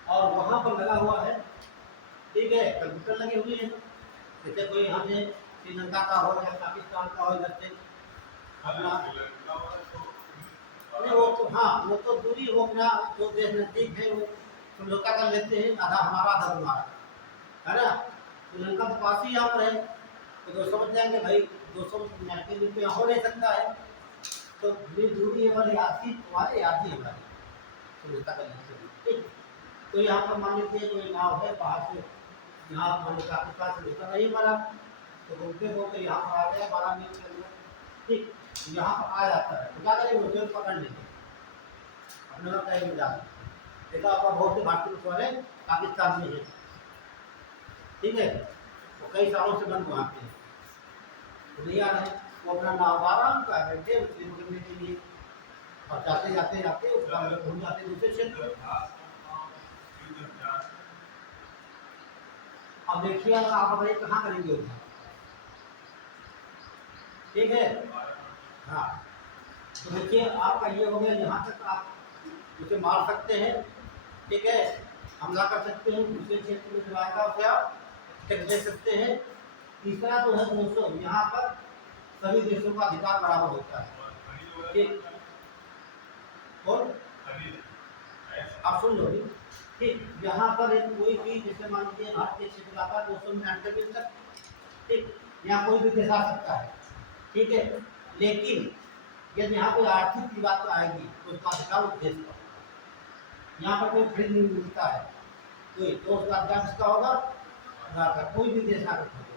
और वहाँ पर लगा हुआ है, ठीक है, कंप्यूटर लगे हुए हैं। जैसे कोई यहाँ से श्रीलंका का हो या पाकिस्तान का हो, इधर से अपना नहीं, वो तो हाँ, वो तो दूरी वो अपना जो देश नजदीक है वो समझौता कर लेते हैं, आधा हमारा आधा तुम्हारा, है ना। श्रीलंका तो पास ही यहाँ पर है, तो दोस्त समझ जाएंगे भाई 200 मिनट के लिए हो नहीं सकता है, तो दूरी हमारी आधी तुम्हारी आधी हमारी समझौता कर लेते हैं। ठीक, तो यहाँ पर मान लीजिए कोई नाव है बाहर से, यहाँ मान लीजिए पाकिस्तान से समझौता नहीं बना, तो घूमते घूमते यहाँ पर आ गया 12 मील के अंदर। ठीक, यहाँ पर आ जाता है तो क्या करेंगे, उसे पकड़ लेंगे अपने लोग कहीं जा। देखा आपका बहुत से भारतीय मछुआरे पाकिस्तान में है, ठीक है, वो कई सालों से बंद वहाँ पे तो नहीं आ रहे, वो अपना नाव आराम कर बैठे मछली पकड़ने के लिए, और जाते जाते जाते घूम जाते दूसरे क्षेत्र। अब देखिए आप बताइए कहाँ करेंगे उधर। ठीक है, हाँ, तो देखिए आपका ये हो गया, यहाँ तक आप उसे मार सकते हैं। ठीक है, हमला कर सकते हैं, दूसरे क्षेत्र में चलाएगा उसे आप टैक्स दे सकते हैं। तीसरा तो है 200, यहाँ पर सभी देशों का अधिकार बराबर होता है। ठीक, और आप सुन लो, ठीक, यहाँ पर एक कोई भी जैसे मान लीजिए भारतीय क्षेत्र आता है 299 तक, ठीक, यहाँ कोई भी देश आ सकता है, ठीक है। लेकिन यदि यहाँ कोई आर्थिक की बात आएगी तो उसका अधिकार उस देश का, यहाँ पर कोई खरीद नहीं मिलता है कोई, तो उसका अधिकार किसका होगा, भारत का, कोई भी देश आकर खरीदेगा।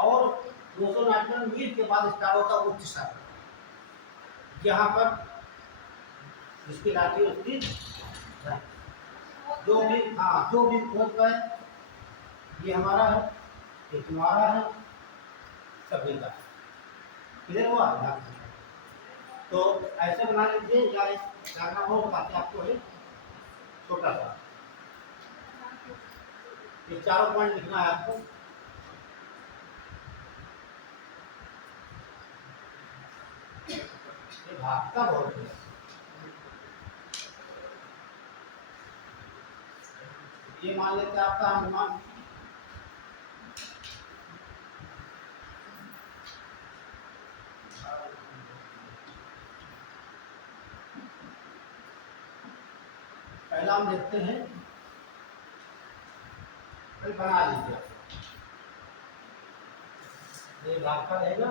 और 299 के बाद स्टार्ट होता है उच्च शासन, यहाँ पर जिसकी लाठी उसकी, जो भी, हाँ, जो भी खोज पाए, ये हमारा है, ये तुम्हारा है, सभी का क्लियर हुआ। तो ऐसे बना लीजिए, या जाना हो बाकी आपको है छोटा सा, ये चारों पॉइंट लिखना है आपको। ये भागता बहुत है, ये मान लेते हैं आपका अनुमान, पहला हम देखते हैं, फिर बना लीजिए, ये भागता रहेगा,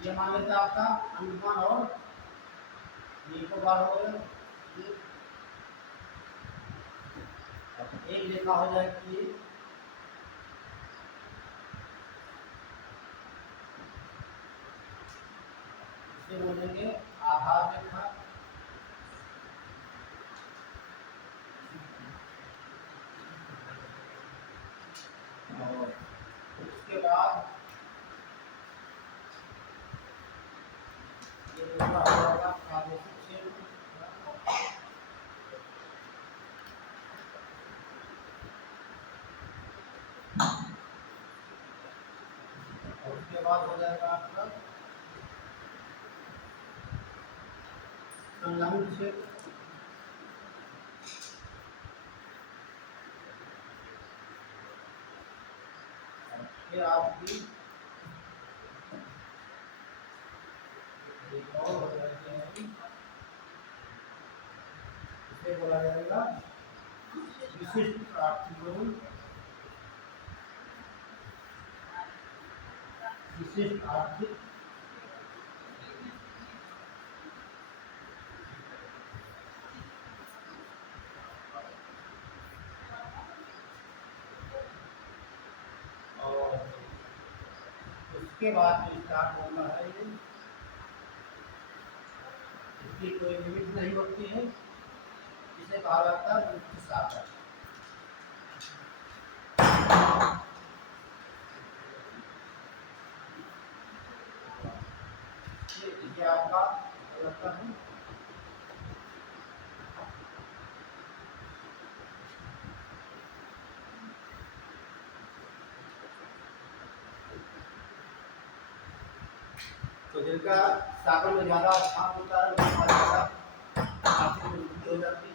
ये मान लेते हैं आपका अनुमान, और ये को बार हो गया, एक रेखा हो जाएगी, इसे बोलेंगे आधार रेखा, और उसके बाद ये रेखा हो जाएगा प्रादेशिक क्षेत्र, और उसके बाद हो जाएगा आपका संलग्न क्षेत्र, फिर आपकी एक और हो जाएगी, इसे बोला जाएगा विशिष्ट आर्थिक जोन, विशिष्ट आर्थिक, और उसके बाद जो स्टार्ट होना है, इसकी कोई लिमिट नहीं होती है, इसे कहा जाता है उच्च शासन। ये आपका लगता है, तो जिनका सागर में ज्यादा स्थान होता है उनका ज्यादा आर्थिक वृद्धि हो जाती है।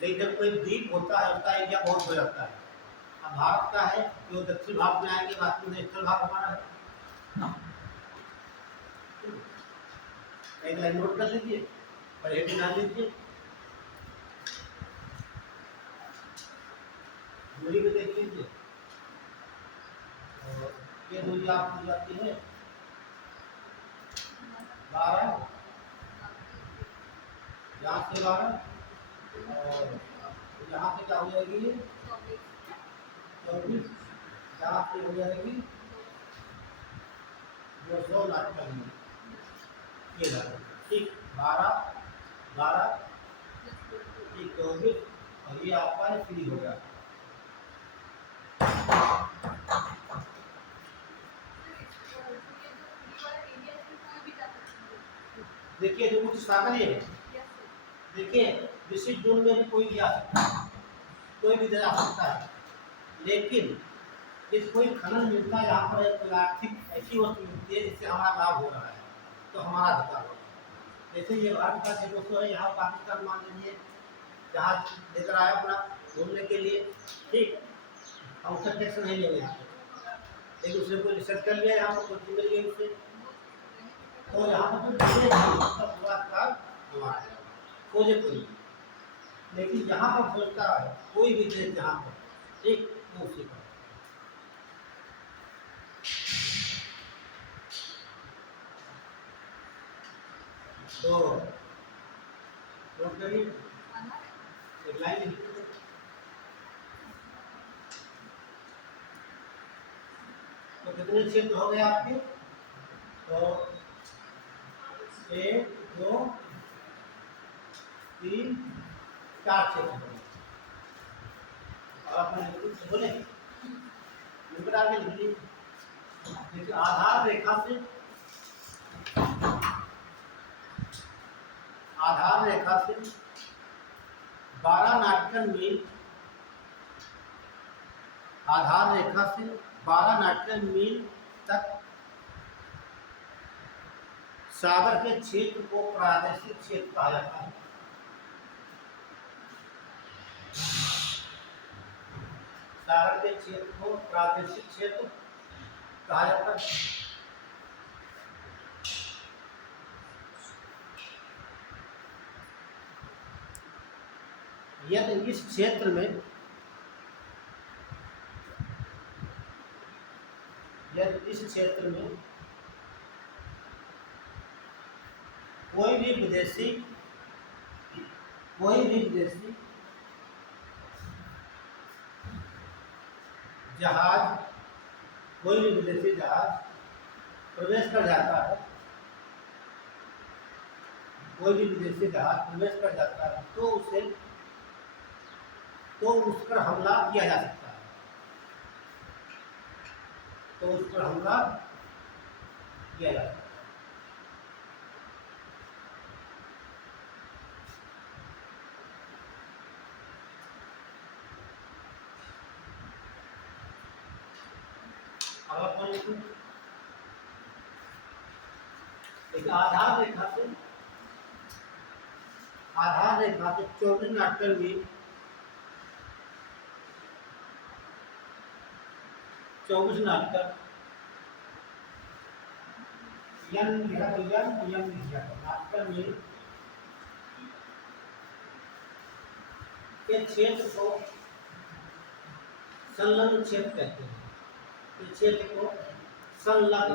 लेकिन जब कोई द्वीप होता है उसका एरिया बहुत हो जाता है, अब भारत का है जो दक्षिण भाग में आएंगे, बाकी में उत्तर भाग हमारा है, एक लाइन नोट कर लीजिए, पर हेडिंग डाल लीजिए, दूरी में देख लीजिए, और ये दूरी आपको हो जाती है 12, यहाँ से 12, और यहाँ से क्या हो जाएगी 24, यहाँ से हो जाएगी 249, ये ठीक 12, 12 ठीक 24, और ये आपका फ्री हो गया। देखिए जो कुछ सागर है, देखिए विशिष्ट जोन में कोई भी आ सकता है, कोई भी जा सकता है, लेकिन इस कोई खनन मिलता है यहाँ पर एक आर्थिक ऐसी वस्तु मिलती है जिससे हमारा लाभ हो रहा है तो हमारा अधिकार होगा। जैसे ये भारत का जो दोस्तों है, यहाँ पाकिस्तान मान लीजिए जहाज लेकर आया अपना घूमने के लिए, ठीक, हम उसका टैक्स नहीं लेंगे यहाँ पे, लेकिन उसने कोई रिसर्च कर लिया, यहाँ पर कोई चीज मिल गई उससे, तो यहाँ पर उसका पूरा अधिकार हमारा है, खोजे कोई। लेकिन यहाँ पर सोचता है कोई भी देश जहाँ पर, ठीक, तो उसी पर तो नोट करिए, एक लाइन लिख दीजिए। तो कितने क्षेत्र हो गए आपके? तो 1 2 3 4 क्षेत्र हो गए। और अपने बोले नंबर आगे लिख लीजिए। देखिए आधार रेखा से 12 नाटिकल मील, आधार रेखा से 12 नाटिकल मील तक सागर के क्षेत्र को प्रादेशिक क्षेत्र कहा जाता है। सागर के क्षेत्र को प्रादेशिक क्षेत्र कहा जाता है। यदि इस क्षेत्र में कोई भी विदेशी जहाज प्रवेश कर जाता है, तो उस पर हमला किया जा सकता है। एक आधार रेखा से 24 नाटिकल मील, 24 नाटिकल नाटिकल मील के क्षेत्र को संलग्न क्षेत्र कहते हैं। इस क्षेत्र को संलग्न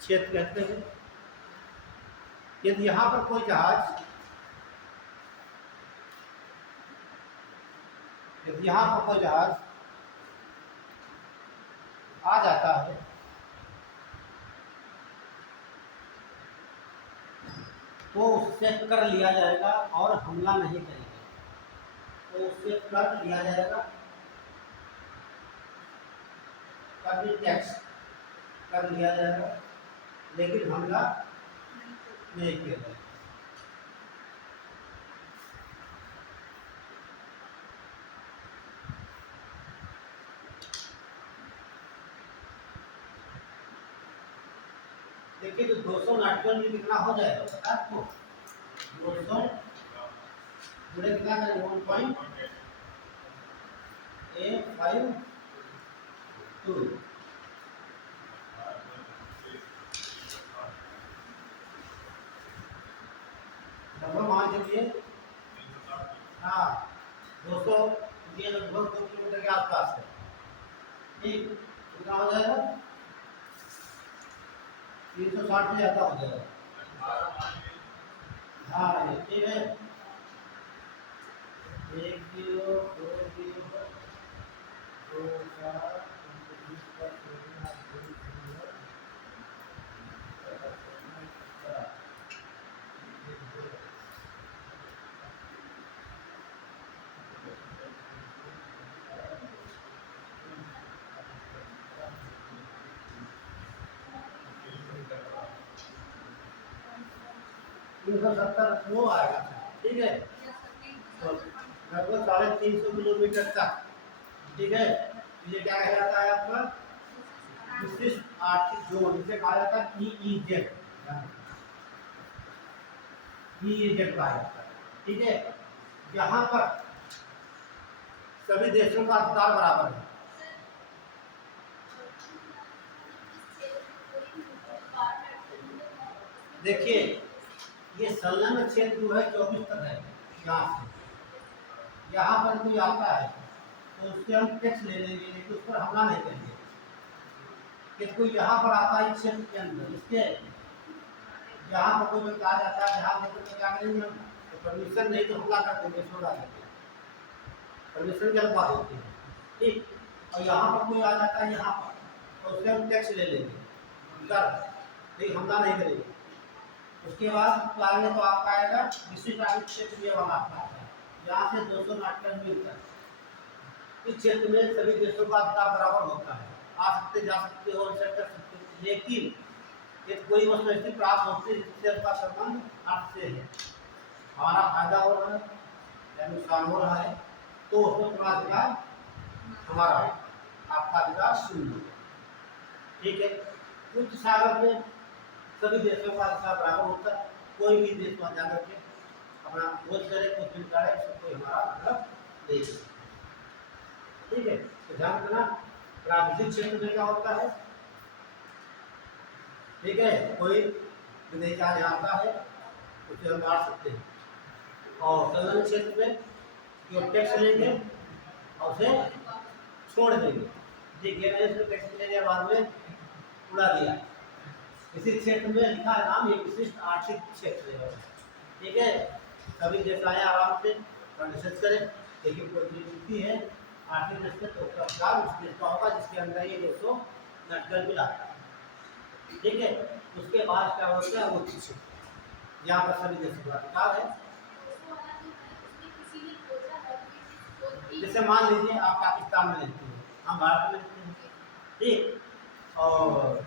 क्षेत्र कहते हैं। यदि यहाँ पर कोई जहाज आ जाता है तो उससे कर लिया जाएगा और हमला नहीं करेगा। टैक्स कर लिया जाएगा लेकिन हमला नहीं किया जाएगा। देखिए तो 200 नाटिकल मील कितना हो जाएगा पता है आपको? 200 जुड़े कितना करेंगे 1.852 लगभग मान चलिए, हाँ 200, ये लगभग 2 किलोमीटर के आसपास है, ठीक, कितना हो जाएगा? 360 से ज़्यादा हो जाएगा। हाँ ये ठीक है, 1 किलो 2 किलो 2 4 20 का 1 370 वो आएगा, ठीक है। तो लगभग 350 किलोमीटर तक, ठीक है। ये क्या कहलाता है आपका विशिष्ट आर्थिक जोन, इसे कहा जाता है ईईजेड, ईईजेड कहा जाता है, ठीक है। यहाँ पर सभी देशों का अधिकार बराबर है। देखिए ये संलग्न क्षेत्र जो है 24 तक है, यहाँ से यहाँ पर कोई आता है तो उससे हम टैक्स ले लेंगे, लेकिन उस पर हमला नहीं करेंगे। कि कोई यहाँ पर आता है क्षेत्र के अंदर, इसके यहाँ पर कोई कहा जाता है यहाँ क्षेत्र में क्या करेंगे हम, तो परमिशन नहीं तो हमला कर देंगे, छोड़ा देंगे, परमिशन के लगवा देते हैं, ठीक। और यहाँ पर कोई आ जाता है यहाँ पर तो उससे हम टैक्स ले लेंगे, लेकिन हमला नहीं करेंगे। उसके बाद आगे तो आपका आएगा विशिष्ट आर्थिक क्षेत्र, ये वाला आपका आता है, यहाँ से 200 नाटक मिलता है। इस क्षेत्र में सभी देशों का अधिकार बराबर होता है, आ सकते जा सकते हो, कर सकते हो, लेकिन यदि कोई वस्तु ऐसी प्राप्त होती है जिससे उसका संबंध अर्थ से है, हमारा फायदा हो रहा है या नुकसान हो रहा है, तो उसमें थोड़ा अधिकार हमारा है, आपका अधिकार शून्य, ठीक है। उच्च सागर में सभी देशों का अधिकार बराबर होता है, कोई भी देश वहाँ जाकर के अपना बोझ करे, कुछ भी करे, सबको हमारा मतलब दे, ठीक है। तो ध्यान देना प्राकृतिक क्षेत्र में क्या होता है, ठीक है। कोई विदेशी आता है उसे हम मार सकते हैं, और संलग्न क्षेत्र में जो टैक्स लेंगे और उसे छोड़ देंगे, ठीक है। मैंने इसमें टैक्स लेने के बाद में उड़ा दिया, इसी क्षेत्र में लिखा है नाम, ये विशिष्ट आर्थिक क्षेत्र है, ठीक है। सभी देश आए आराम से रिसर्च करें, लेकिन कोई चीज है आर्थिक दृष्टि तो उसका उस देश का होगा जिसके अंदर ये 200 नाटक मिला, ठीक है। उसके बाद क्या होता है वो चीज यहाँ पर सभी देशों का अधिकार है। जैसे मान लीजिए आप पाकिस्तान में रहते हैं, हम भारत में रहते हैं, ठीक। और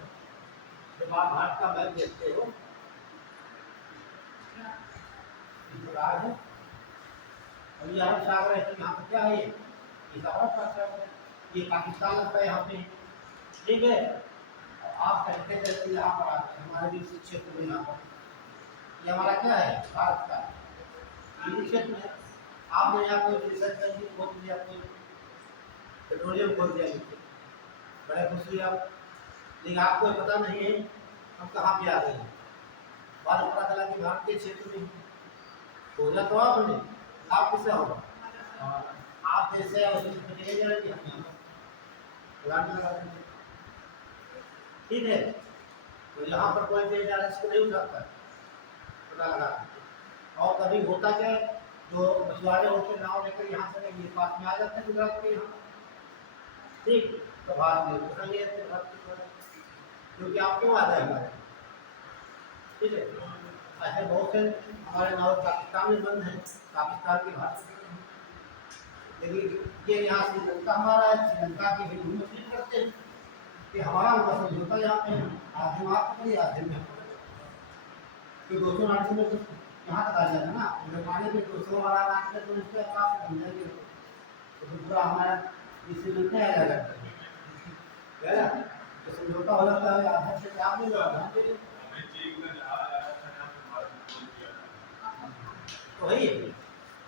जब आप भारत का मैप देखते हो इस प्रकार है, और ये अरब सागर है, यहाँ पर क्या है, ये अरब सागर है, ये पाकिस्तान लगता है यहाँ पे, ठीक है। आप कहते हैं यहाँ पर आते हैं हमारे भी क्षेत्र में, यहाँ पर ये हमारा क्या है भारत का क्षेत्र है। आपने यहाँ कोई रिसर्च करके खोल दिया, कोई पेट्रोलियम खोल दिया, बड़े खुशी आप, लेकिन आपको पता नहीं है हम कहाँ पे आ गए हैं, बाद में पता चला कि भारत के क्षेत्र में हो जाए तो आपने लाभ किससे होगा, आप जैसे ठीक है। तो यहाँ पर कोई भी रिस्क नहीं उठाता, पता लगा। और कभी होता क्या जो मछुआरे होते नाव लेकर यहाँ से ये पास में आ जाते हैं गुजरात के यहाँ, ठीक। तो भारत में पकड़ लिए थे, क्योंकि आप क्यों आ जाएगा, ठीक है। ऐसे बहुत से हमारे नाव पाकिस्तान में बंद है, पाकिस्तान की भाषा, लेकिन ये यहाँ श्रीलंका हमारा है, श्रीलंका के हिंदू मुस्लिम करते हैं कि हमारा उनका समझौता यहाँ पे आधे में आप पकड़िए आधे में, तो 200 नाटक में यहाँ तक आ जाएगा ना, उधर पानी में 200 वाला नाटक तो उसके पास बन जाएंगे, तो पूरा हमारा श्रीलंका आ जाएगा, है ना। तो समझौता हो जाता है, आधा से क्या मिल जाएगा, तो वही है,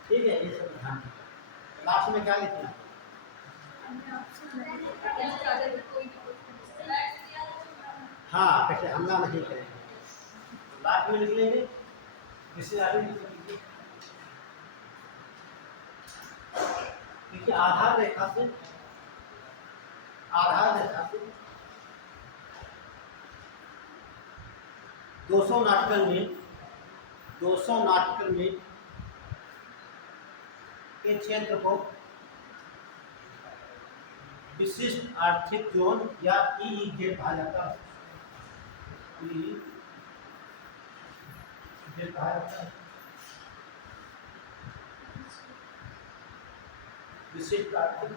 ठीक है। ये सब ध्यान लास्ट में क्या लिखना, हाँ कैसे हमला नहीं करेंगे, लास्ट में लिख लेंगे रिश्तेदारी लिख लीजिए, देखिए आधार रेखा से 200 नाटकन में के क्षेत्र को विशिष्ट आर्थिक जोन या ईईजेड कहा जाता है, कहा जाता है, विशिष्ट आर्थिक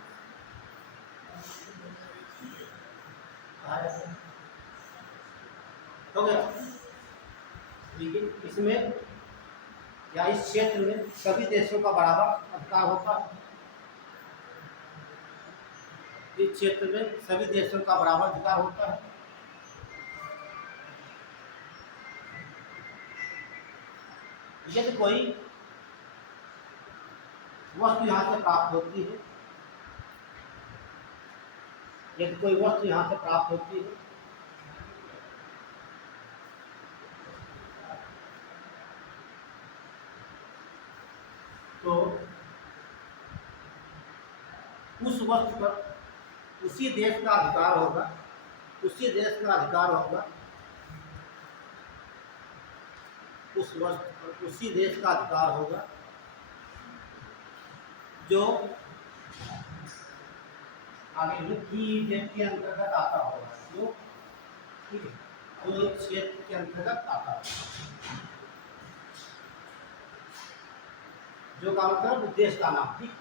कहा जाता है, हो गया। लेकिन इसमें या इस क्षेत्र में सभी देशों का बराबर अधिकार होता है। इस क्षेत्र में सभी देशों का बराबर अधिकार होता है। यदि कोई वस्तु यहाँ से प्राप्त होती है, यदि कोई वस्तु यहाँ से प्राप्त होती है तो उस वस्तु पर उसी देश का अधिकार होगा, उसी देश का अधिकार होगा, उस वस्तु पर उसी देश का अधिकार होगा जो आगे जो के अंतर्गत आता होगा, जो ठीक है, जो क्षेत्र के अंतर्गत आता होगा, जो का मतलब देश का नाम। ठीक,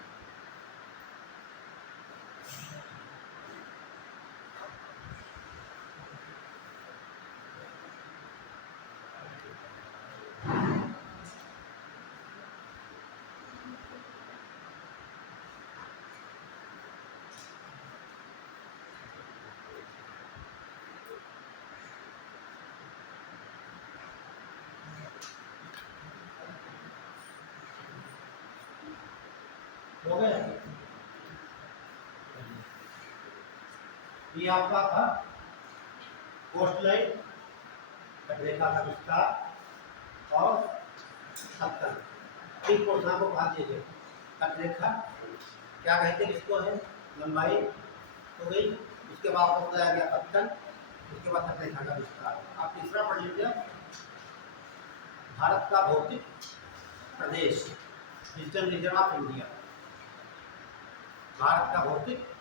हो गया। ये आपका था कोस्ट लाइन, तटरेखा का विस्तार और सत्तर। तीन पोर्शन को कहा दीजिए। तटरेखा क्या कहते हैं, इसको है लंबाई हो गई, उसके बाद आपको बताया गया पत्थर, उसके बाद तटरेखा का विस्तार। आप तीसरा पढ़ लीजिए, भारत का भौतिक प्रदेश, ईस्टर्न रीजन ऑफ इंडिया। भारत का भौतिक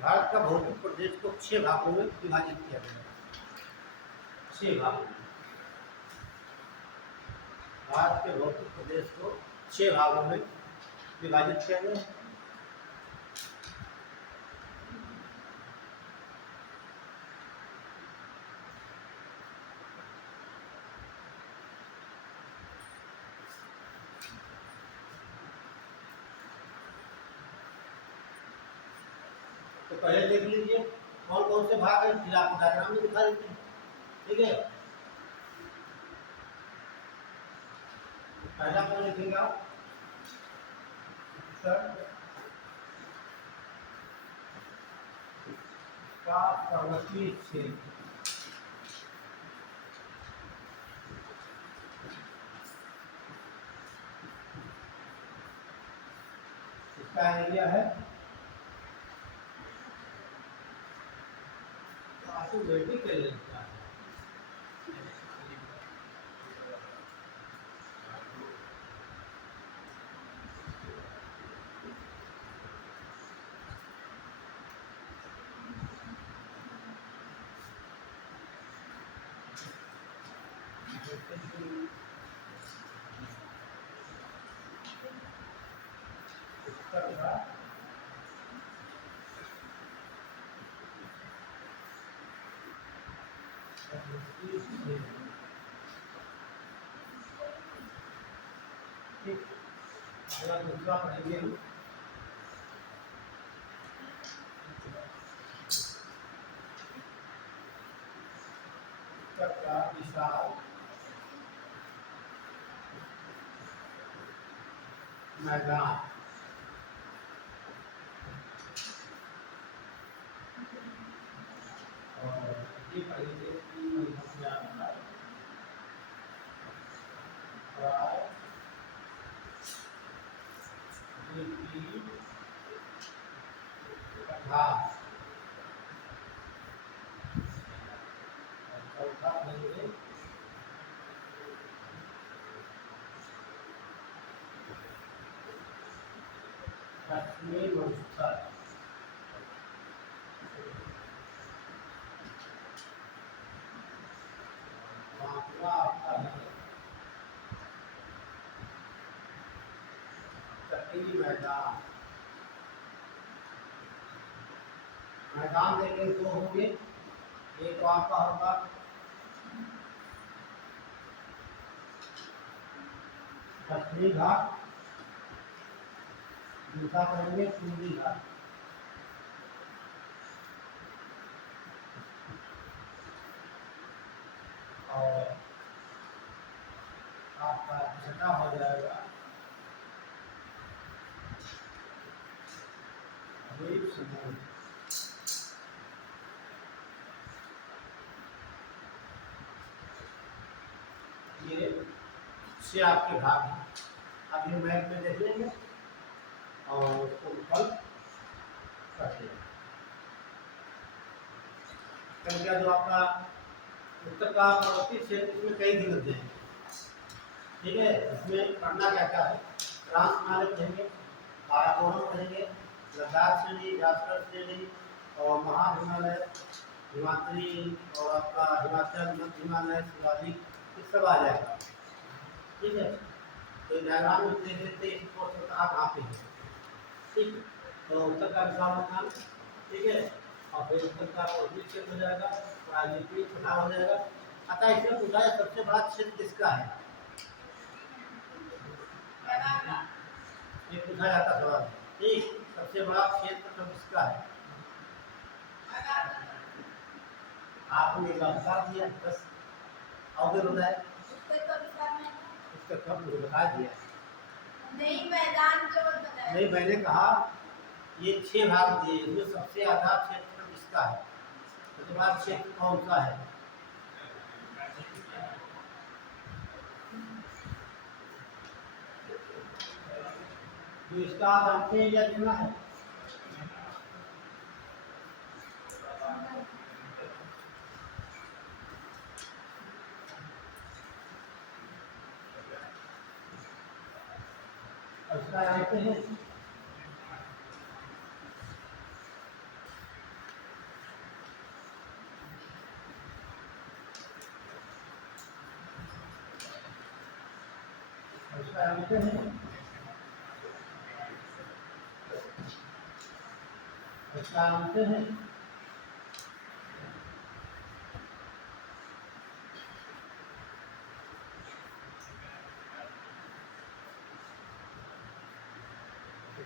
भारत का भौतिक प्रदेश को 6 भागों में विभाजित किया गया। 6 भाग, भारत के भौतिक प्रदेश को 6 भागों में विभाजित किया गया। तो पहले देख लीजिए कौन कौन से भाग हैं, फिर आपको डायग्राम में दिखा देते हैं। ठीक है, पहला कौन लिखेंगे आप, का पर्वतीय क्षेत्र। इसका एरिया है वर्टिकल लेंथ है। दूसरा पढ़ेंगे हम, विशाल मैदान, और ये पढ़ेंगे पश्चिमी मंस्तर पांचवा आपका है तटीय मैदान। मैदान देखें दो होंगे, एक आपका होगा पश्चिमी घाट, दूसरा करेंगे पूर्वी घाट। और आपका छठा हो जाएगा द्वीप समूह। ये से आपके भाग हैं। अब ये मैप में देख लेंगे और उसको फल करते हैं। क्या जो आपका उत्तर का पर्वतीय क्षेत्र में कई दिन लग जाएंगे, ठीक है। इसमें पढ़ना क्या क्या है, ट्रांस हिमालय पढ़ेंगे, काराकोरम पढ़ेंगे, लद्दाख श्रेणी, जासकर श्रेणी और महा हिमालय, हिमाचली और आपका हिमाचल, मध्य हिमालय, शिवालिक, ये सब आ जाएगा, ठीक है। तो डायग्राम में देख लेते हैं इसको कहाँ पे है, ठीक है। तो उत्तर का विशाल मैदान, ठीक है, और फिर उत्तर का पूर्वी क्षेत्र हो जाएगा, राजनीतिक पता हो जाएगा। अतः इसमें पूछा है सबसे बड़ा क्षेत्र किसका है, ये पूछा जाता सवाल, ठीक। सबसे बड़ा क्षेत्र तो किसका है, आपने बता दिया, बस और बताए उसका कब बता दिया नहीं, मैदान के बाद बताया नहीं, मैंने कहा ये 6 भाग दिए, इसमें सबसे आधा क्षेत्र किसका है, सबसे बड़ा क्षेत्र कौन सा है। जो इसका जानते हैं या कितना है, इसका जानते हैं, इसका जानते हैं, इसका जानते हैं,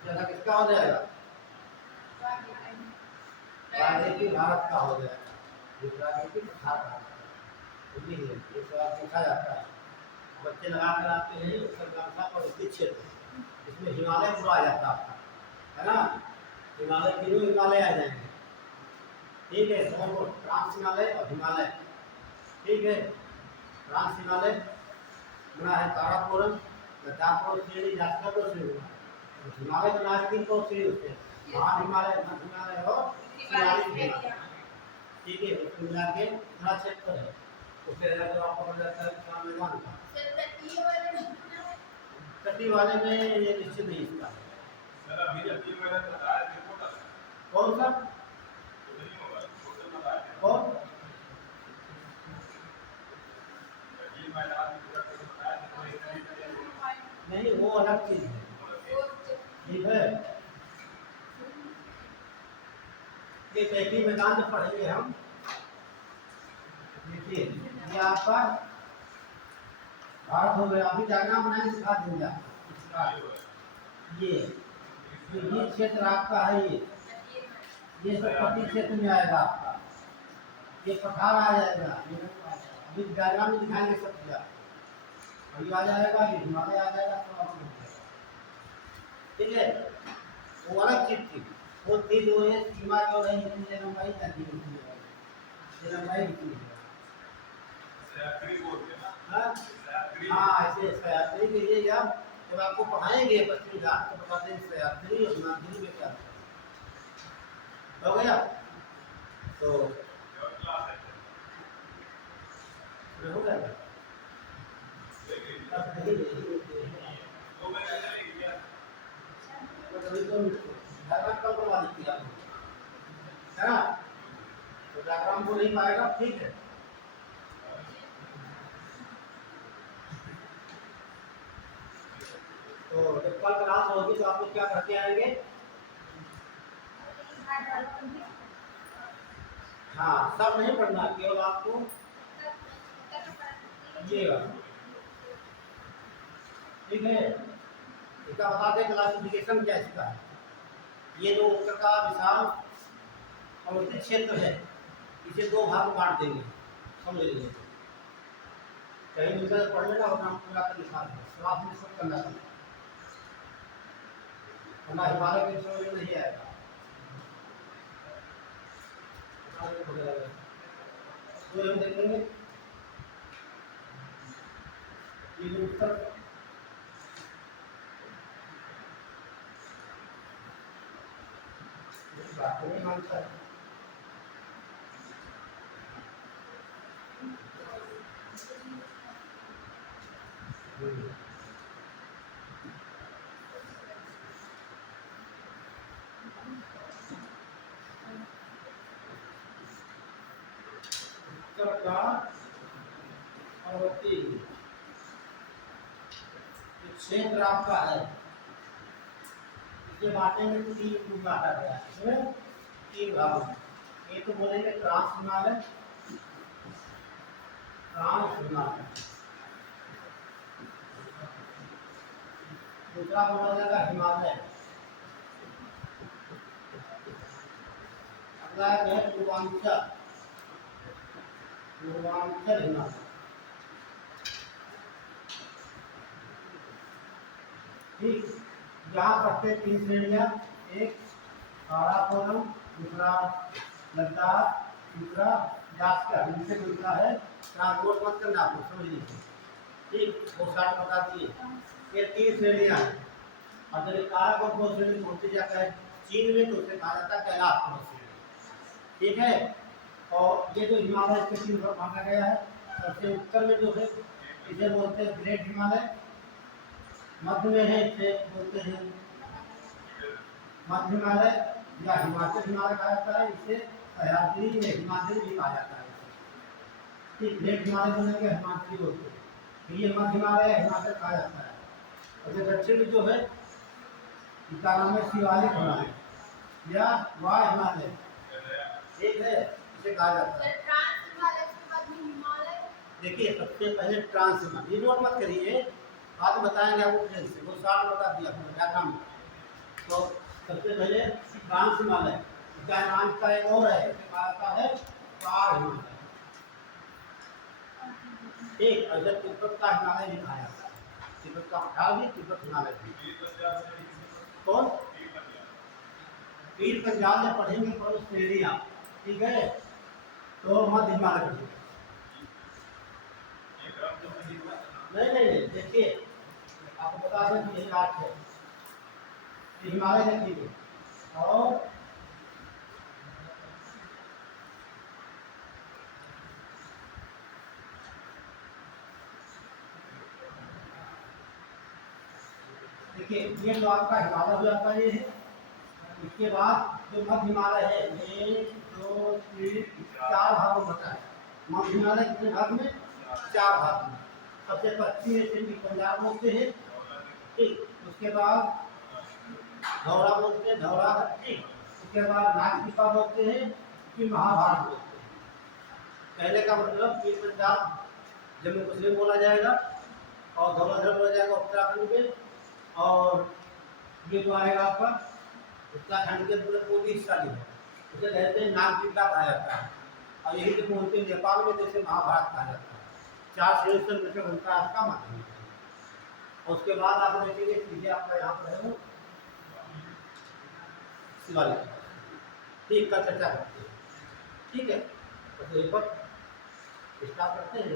ज्यादा किसका हो जाएगा, राजनीतिक भारत का हो जाएगा, जो राजनीतिक भारत है, ये सवाल पूछा जाता है, बच्चे लगा कर आते हैं उत्तर पर्वतीय क्षेत्र, इसमें हिमालय पूरा आ जाता है आपका, है ना, हिमालय तीनों हिमालय आ जाएंगे, ठीक है। दोनों ट्रांस हिमालय और हिमालय, ठीक है। ट्रांस हिमालय बना है काराकोरम, लद्दाख श्रेणी, जासकर श्रेणी, हिमालय बना है 3 श्रेणी होते हैं, महा हिमालय, मध्य हिमालय और शिवालिक हिमालय, ठीक है। उसको मिला के इतना क्षेत्र है, उससे तो आपको पता जाता है विशाल मैदान का। तटीय वाले में ये निश्चित नहीं इसका कौन सा कौन नहीं, वो अलग चीज है, ठीक है। ये तटीय मैदान में पढ़ेंगे हम, देखिए ये आपका भारत हो गया, अभी डायग्राम बनाए दिखा दूंगा इसका, ये क्षेत्र आपका है, ये सब तटीय क्षेत्र में आएगा आपका, ये पठार आ जाएगा, अभी डायग्राम में दिखाएंगे सब पूरा, अभी आ जाएगा, ये हिमालय आ जाएगा, सब आपको ठीक है। वो अलग चीज थी, वो थी जो है सीमा जो है इतनी लंबाई तक की होती है, ये लंबाई कितनी है, हाँ ऐसे सयात्री के लिए जब आपको पढ़ाएंगे पश्चिमी घाट तो बताते हैं सयात्री और हिमाचली में क्या हो गया, तो हो गया थोड़ी तो डायग्राम कल करवा देती है आपको, है ना? तो डायग्राम को नहीं पाएगा, ठीक है। तो जब कल क्लास होगी तो आप लोग क्या करके आएंगे? हाँ, सब नहीं पढ़ना, केवल आपको ये ठीक है। इसका बता दें क्लासिफिकेशन क्या इसका है। ये जो उत्तर का विशाल अवस्थित क्षेत्र है, इसे दो भाग में बांट देंगे, समझ लीजिए। कहीं मिलकर पढ़ लेना और नाम पूरा कर लिखा है, क्लास में सब करना है, वरना हिमालय के समझ में नहीं आएगा। तो हम देखेंगे ये जो उत्तर बात को नहीं मानता है। उत्तर का पर्वतीय क्षेत्र आपका है, इसे बांटेंगे तो तीन ग्रुप बांटा गया है, तीन भाग में। एक तो बोलेंगे ट्रांस हिमालय, ट्रांस हिमालय। दूसरा बोला जाएगा हिमालय। अगला है पूर्वांचल, पूर्वांचल हिमालय। ठीक, यहाँ पढ़ते तीन श्रेणियाँ, एक काराकोरम, दूसरा लद्दाख, तीसरा जास्कर। इनसे मिलता है ट्रांसपोर्ट मत करना, आपको समझ लीजिए। ठीक, वो साथ बता दिए। ये तीन श्रेणियाँ हैं, और जब काराकोरम को श्रेणी पहुँचती जाता है चीन में, तो उसे कहा जाता है कैलाश पर्वत श्रेणी। ठीक है, और ये जो हिमालय इसके तीन भाग बांटा गया है, सबसे उत्तर में जो है इसे बोलते हैं ग्रेट हिमालय, मध्य में है इसे बोलते हैं मध्य हिमालय या हिमाचल हिमालय कहा जाता है, इसे सह्याद्री या हिमालय भी कहा जाता है। ठीक, ग्रेट हिमालय बोलेंगे, हिमाचली बोलते हैं, तो ये मध्य हिमालय या हिमाचल कहा जाता है। और जो दक्षिण जो है इसका नाम है शिवालिक हिमालय या वाय हिमालय, ठीक है, इसे कहा जाता है। देखिए, सबसे पहले ट्रांस हिमालय, ये नोट मत करिए, बाद में बताएंगे आपको ट्रेन से, वो साफ बता दिया डायग्राम में। तो सबसे पहले ट्रांस हिमालय, इसका नाम का एक और है, आता है पार हिमालय। ठीक, और इधर तिब्बत का हिमालय भी कहा जाता है, तिब्बत का पठार भी, तिब्बत हिमालय भी। कौन? पीर पंजाब में पढ़ेंगे पर्वत श्रेणियाँ, ठीक है, तो मध्य हिमालय पढ़ेंगे। नहीं, देखिए आपको बता दें कि यही बात है, हिमालय देखिए, और देखिए ये जो आपका हिमालय हो जाता है, ये है। इसके बाद जो मध्य हिमालय है, 1 2 3 4 भागों में बटा है। मध्य हिमालय कितने भाग में? 4 भाग में। सबसे पश्चिमी क्षेत्र पंजाब बोलते हैं, ठीक, उसके बाद धौरा बोलते हैं, धौरा, ठीक, उसके बाद नागदीपा बोलते हैं, फिर महाभारत बोलते हैं। पहले का मतलब पीर पंजाब जम्मू कश्मीर बोला जाएगा, और धौलाधर बोला जाएगा उत्तराखंड में, और ये जो आएगा आपका उत्तराखंड के पूर्वी हिस्सा जो है उसे कहते हैं नागदीपा कहा जाता है, और यही जो बोलते हैं नेपाल में जैसे महाभारत कहा जाता है। 4 श्रेणी से मिलकर बनता है आपका माध्यम। और उसके बाद आप देखेंगे सीधे आपका यहाँ पर है शिवालिक, ठीक, का चर्चा करते हैं, ठीक है। तो स्टार्ट करते हैं,